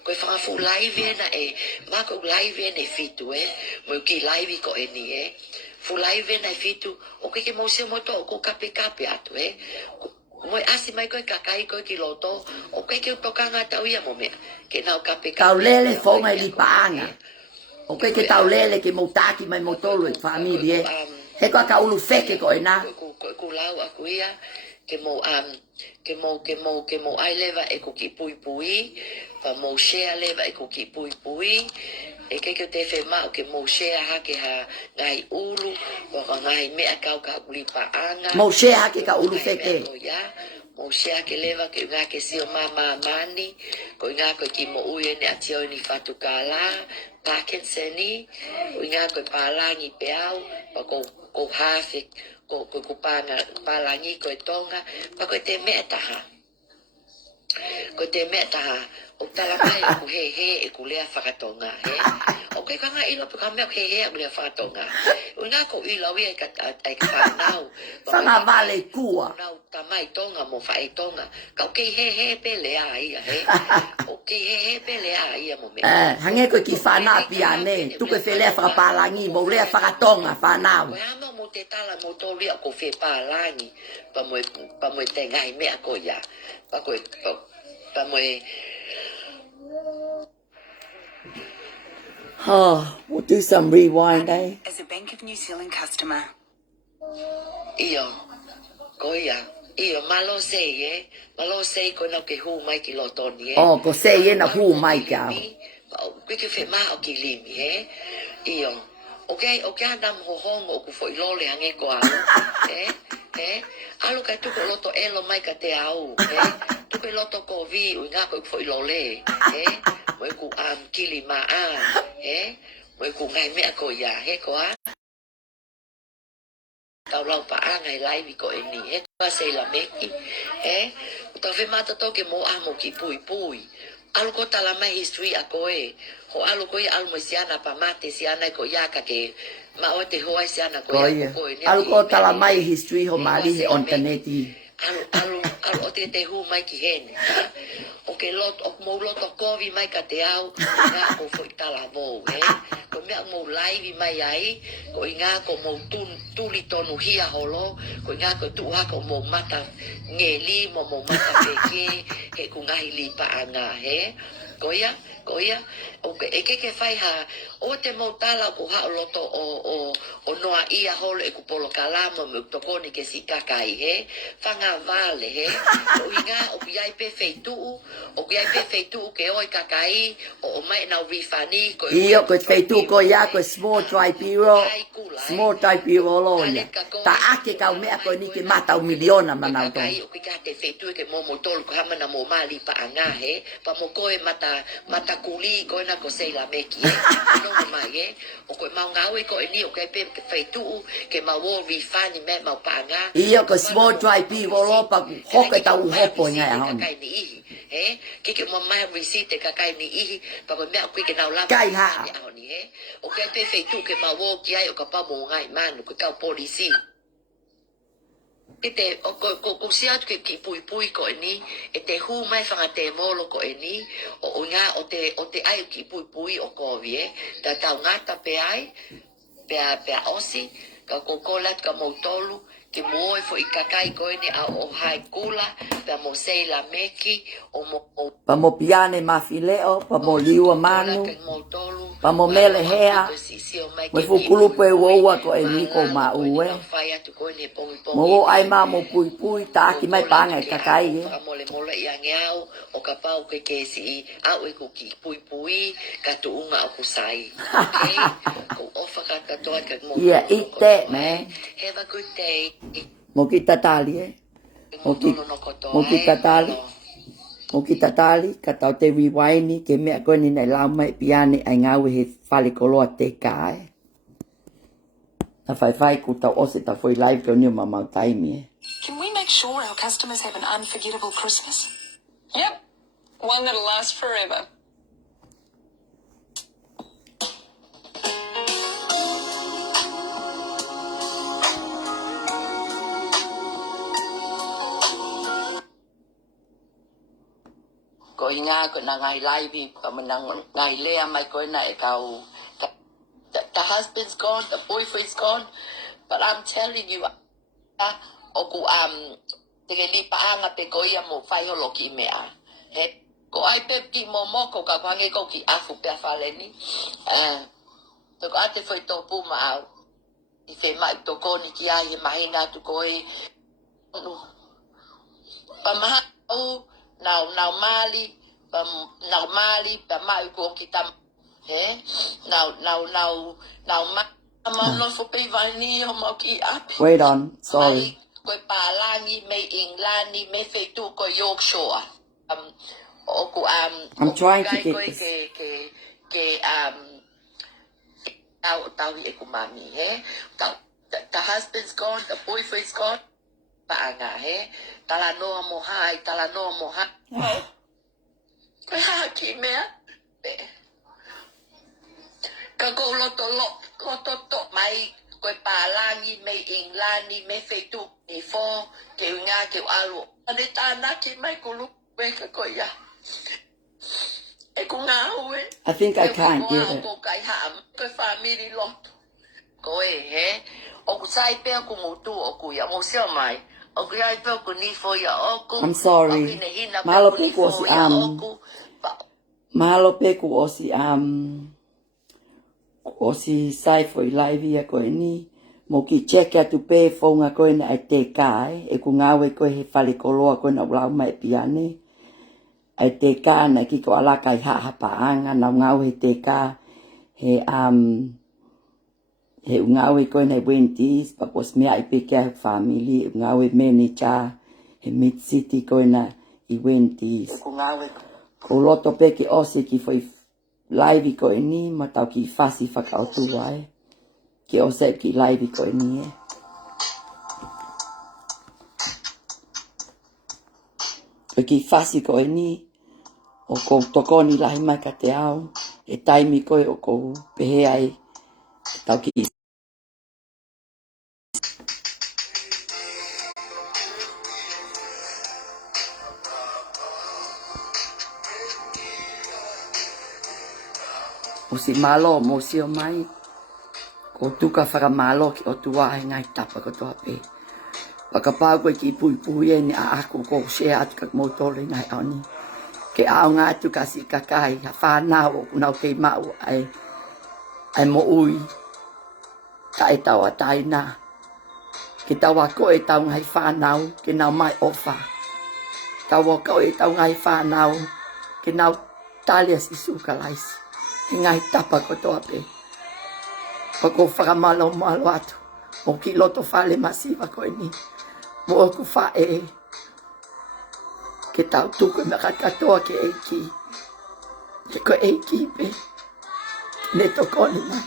ko fa fu live na ma ko live ne fitu mo ki live ko eni fulai ve na fitu o ke mo se mo to ko kape atu mo asi mai ko kakai ko ki loto o ke to kanga ta ia mo me ke na kape Tau lele fonga i li paanga. O ke tau lele ke mo taki mai mo tolu e familie. He ko ka ulu feke ko ena. Ko lau aku ia ke mo ai leva e ko ki pui pa mo share leva e ko ki pui e ke te fe ma ke mo share ha ke ha ngai ulu ko ngai me ka uli pa anga Mo share ha ke ka ulu feke. Mo share ke leva ke nga ke sio mama mani ko nga ko ki mo uye ne atio ni fatu kala Parkinsoni nga ko palangi peau pa ko hafi ko palangi ko tonga pa ko te meta ha o tala mai ko he ko lea whakatonga he o ke kanga ilo pa kamea he ko lea whakatonga nga ko ilo ia ka whanau Whanga vale kua. nau tamai tonga mo whae tonga ka o ke he pe lea ia he o ke he pe lea ia mo me Hange ko ki whana pia ne. Tuke whelea whakapalangi mo lea whakatonga whanau. Koe ama mo te tala mo tō ria ko whe pālangi pa moe te ngai mea ko ia. Pa moe... We'll do some rewind, eh? As a Bank of New Zealand customer. Iyo, ko ia. Iyo, malo sei, Malo sei ko na ke hu mai ki lotoni, Oh, ko sei na hu mai ka. Koe ke whe maa o ki limi, Iyo. Okay, adam ho hongo o ku foi lole hange ko alu. Alu ka tuko loto elo mai ka te au, Tuko loto ko vi u nga ko foi lole, Mo ku kili ma Mo ku ngai me ko ya, ko a. Tau lau pa ngai live ko eni, Ko sei la meki, Tau ve mata to ke mo amo ki pui. Alu ko tala mai history a koe. Ho alu koe alu mo siana pa mate siana ko yaka ke ma o te hoa siana ko ya koe. Alu ko tala mai history ho mali he ontaneti. Alu o te hu mai ki hene. O ke lot o mo loto kovi mai ka te au nga ko foi tala mo, Ko mea mo live mai ai, ko inga ko mo tuli tonu hia holo, ko inga ko tuha ko mo mata ngeli mo mata peke, he ku ngahi lipa anga, Ko ia, o ke whai ha, o te mo tala ko ha o loto o noa ia holo e ku polo kalama me tokoni ke si kakai, Whanga vale, O inga o ki ai pe feituu, ke oi kakai, o mai na rifani, ko Iyo ko feitu ko ya ko small dry piro. Small dry piro lo ya. Ta ake ka mea ko ni ke mata o miliona manau to. O ki te feitu ke mo tolu ko hamana mo mali pa anga, Pa mo koe mata kuli ko na ko sei la meki, No mai, O ko mau ngau ko ni o ke pe feitu ke mau rifani me mau pa anga. Iyo ko small dry piro lo pa hoke ta u hopo nga ya hon. Ke mo mai receipt ka kai ni ihi pa ko me ko ke na la. Kai ha. O ke pe feitu ke mau ki ai o ka pa mo ngai manu ko ka polisi. Te ko sia ke ki pui ko ni e te hu mai fanga te molo ko ni o nga o te ai ki pui o ko vie ta ngata pe ai pe osi ka ko kolat ka mo tolu ke mo fo ikakai ko ni a o hai kula pe mo sei la meki o mo Pa mo piane mafileo, pa mo liua manu. Pa mo mele hea. Mo fukulu pe woua ko e niko ma ue. Mo wo ai ma mo pui ta ki mai panga e kakai. Mole ia ngeau o ka pau ke si au e ku ki pui ka tu unga o kusai. Ko ofa ka toa ka mo. Yeah, eat that, man. Have a good day. Mo ki tatali, Mo ki tatali. Mo ki tatali, ka tau te rewind ke mea koe ni nei lau mai piane ai ngau he whale koloa te kae. Na whai ku tau ose ta foi live ko ni o mamau taimi. Can we make sure our customers have an unforgettable Christmas? Yep. One that'll last forever. Ko inga ko na ngai live pa manang ngai lea mai ko na e kau the husband's gone, the boyfriend's gone. But I'm telling you, oku tegeli paanga pe ko ia mo fai holo ki mea. He ko ai pe ki mo ko ka pange ko ki afu pe faleni. To ko ate foi to pu ma i fe mai to ko ni ki ai mai nga tu ko e. Pa ma o now mali pa mai ko ki tam. He now ma no fo pe vani o mo ki api. Wait on, sorry. Koe pālangi me Englani me whetu ko Yorkshire. I'm trying to get this. Tau e kumami, he? The husband's gone, the boyfriend's gone. Paanga, he? Tala noa mo hai. Koe haki mea? Ka ko loto mai. Koe pālangi me Englani me whetu ni fō ke unga ke alo. Ane tāna ki mai kulu me ka koe ia. E ku ngā ue. I think I can't get it. Ko kai haam, koe whamiri loto. Koe he, o ku sai pēr ku mutu o ku ia mo sio mai. O ku iai pēr ku ni fō ia oku. I'm sorry. Mahalo pe ku osi sai foi live ko ni mo ki check atu pe fonga ko na te kai e ku ngawe ko he fale koloa ko na blau mai piane ai te ka na ki ko ala kai ha paanga na ngawe te ka he he ngawe ko na wentis pa pos me ai pe ka family ngawe manager he mid city ko na I wentis ku ngawe ko loto pe ki osi ki foi live ko ni matau ki fasi whakautu ai. Ki o se ki live ko ni e. O ki fasi ko ni o ko toko ni lahi mai ka te au e taimi ko o ko pehe ai tau ki o si malo mo si o mai ko tuka whaka malo ki o tua he ngai tapa ko toa pe whakapau koe ki pui e ni a aku ko se atu kak motole ngai au ni ke au ngā tu kasi kakai ha whanau o kunau kei mau ai mo ui ka e tau a taina ke tau a ko e tau ngai whanau ke nau mai ofa tau a ko e tau ngai whanau ke nau talia si suka laisi ngai tapa ko toa pe. Pako whakamalo malo atu. Mo ki loto whale masiva ko ni. Mo oku whae. Ke tau tuku me kakatoa ke eiki. Ke ko eiki pe. Ne toko ni mai.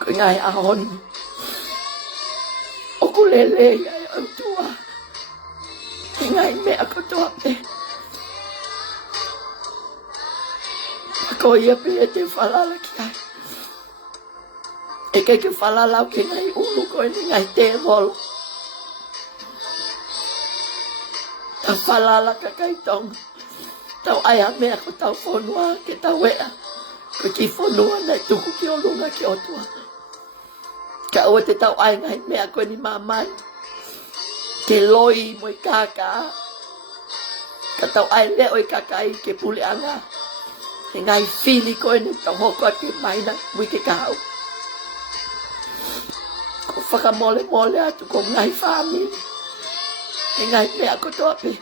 Ko ngai ahoni. Oku lele ai au tua. Ngai mea ko toa pe. Ko ia pe e te whalala ki ai. E kei ke whalala ke ngai ulu ko e ngai te wolo. Ta whalala ka kai tonga. Tau ai a mea ko tau whonua ke tau wea. Ko ki whonua nei tuku ki o lunga ki o tua. Ka ua te tau ai ngai mea ko ni mamai. Ke loi mo I kaka. Ka tau ai leo I kakai ke pule anga. He ngai fili ko ni tau hoko ati mai na mui ke kau. Ko whakamole mole atu ko ngai family. He ngai mea ko toa pe.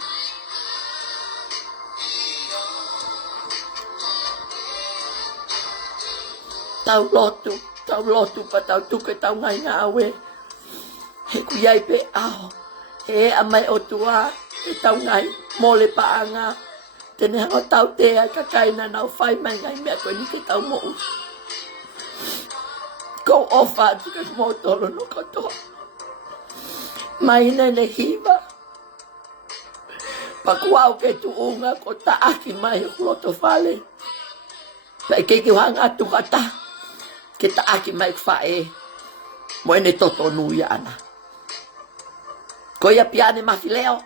Tau lotu pa tau tuke tau ngai ngawe. He kuyai pe ao. He amai o tua, e tau ngai, mole paanga. Tene hao tau tea kakaina nau whai mai ngai mea koe ni ke tau mo. Ko ofa atu ke mo tolo no kotoa. Mai nene hiva. Pakuau ke tu unga ko taaki mai o loto whale. Pai ke ki wanga atu kata. Ke taaki mai whae. Mo ene toto nui ana. Ko ia piane mafileo.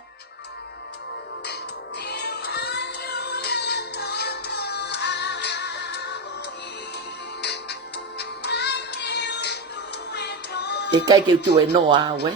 E kai ke tu e no awe.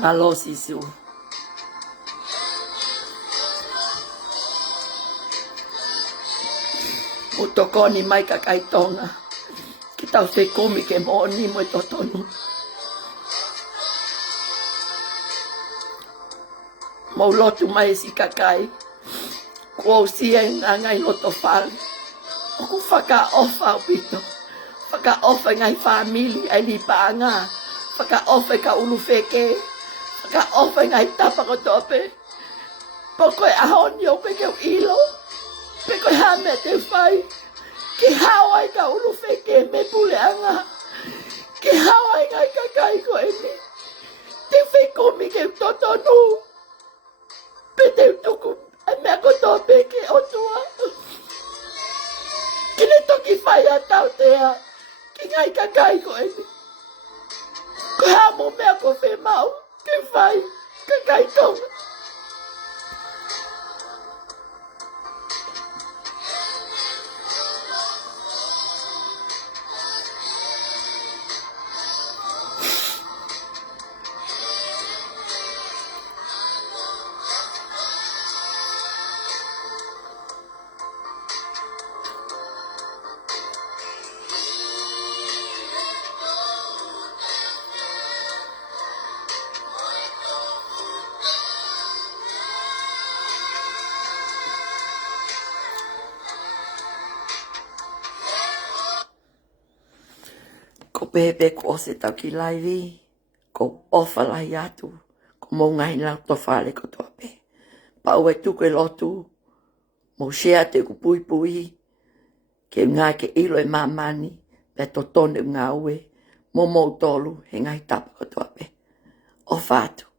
Malo sisu. O tokoni mai ka kaitonga. Ki tau se komi ke mo ni mo totonu. Mo lotu mai si kakai. Ko sia ngai loto fal. O ku faka ofa pito. Faka ofa ngai family ai li panga. Faka ofa ka ulu feke. Ka ofa ngai tapa ko tope. Poko e ahon yo pe ke ilo. Pe ko ha me te fai. Ki hawai ka ulu feke me pule anga. Ki hawai ngai ka kai ko eni. Te feko mi ke totonu. Pe te tuku e me ko tope ke otua. Ki le toki fai a tau tea. Ki ngai ka kai ko eni. Ko ha mo me ko fe mau. Que vai, que cai tão. Ko pepe ko se tau ki laivi, ko ofa lai atu, ko mo ngai lau to fale ko tope. Pa ue tuku e lotu, mo shea te ku pui pui, ke ngā ke ilo e mamani, pe to tone ngā ue, mo tolu he ngai tapa ko tope. Ofa atu.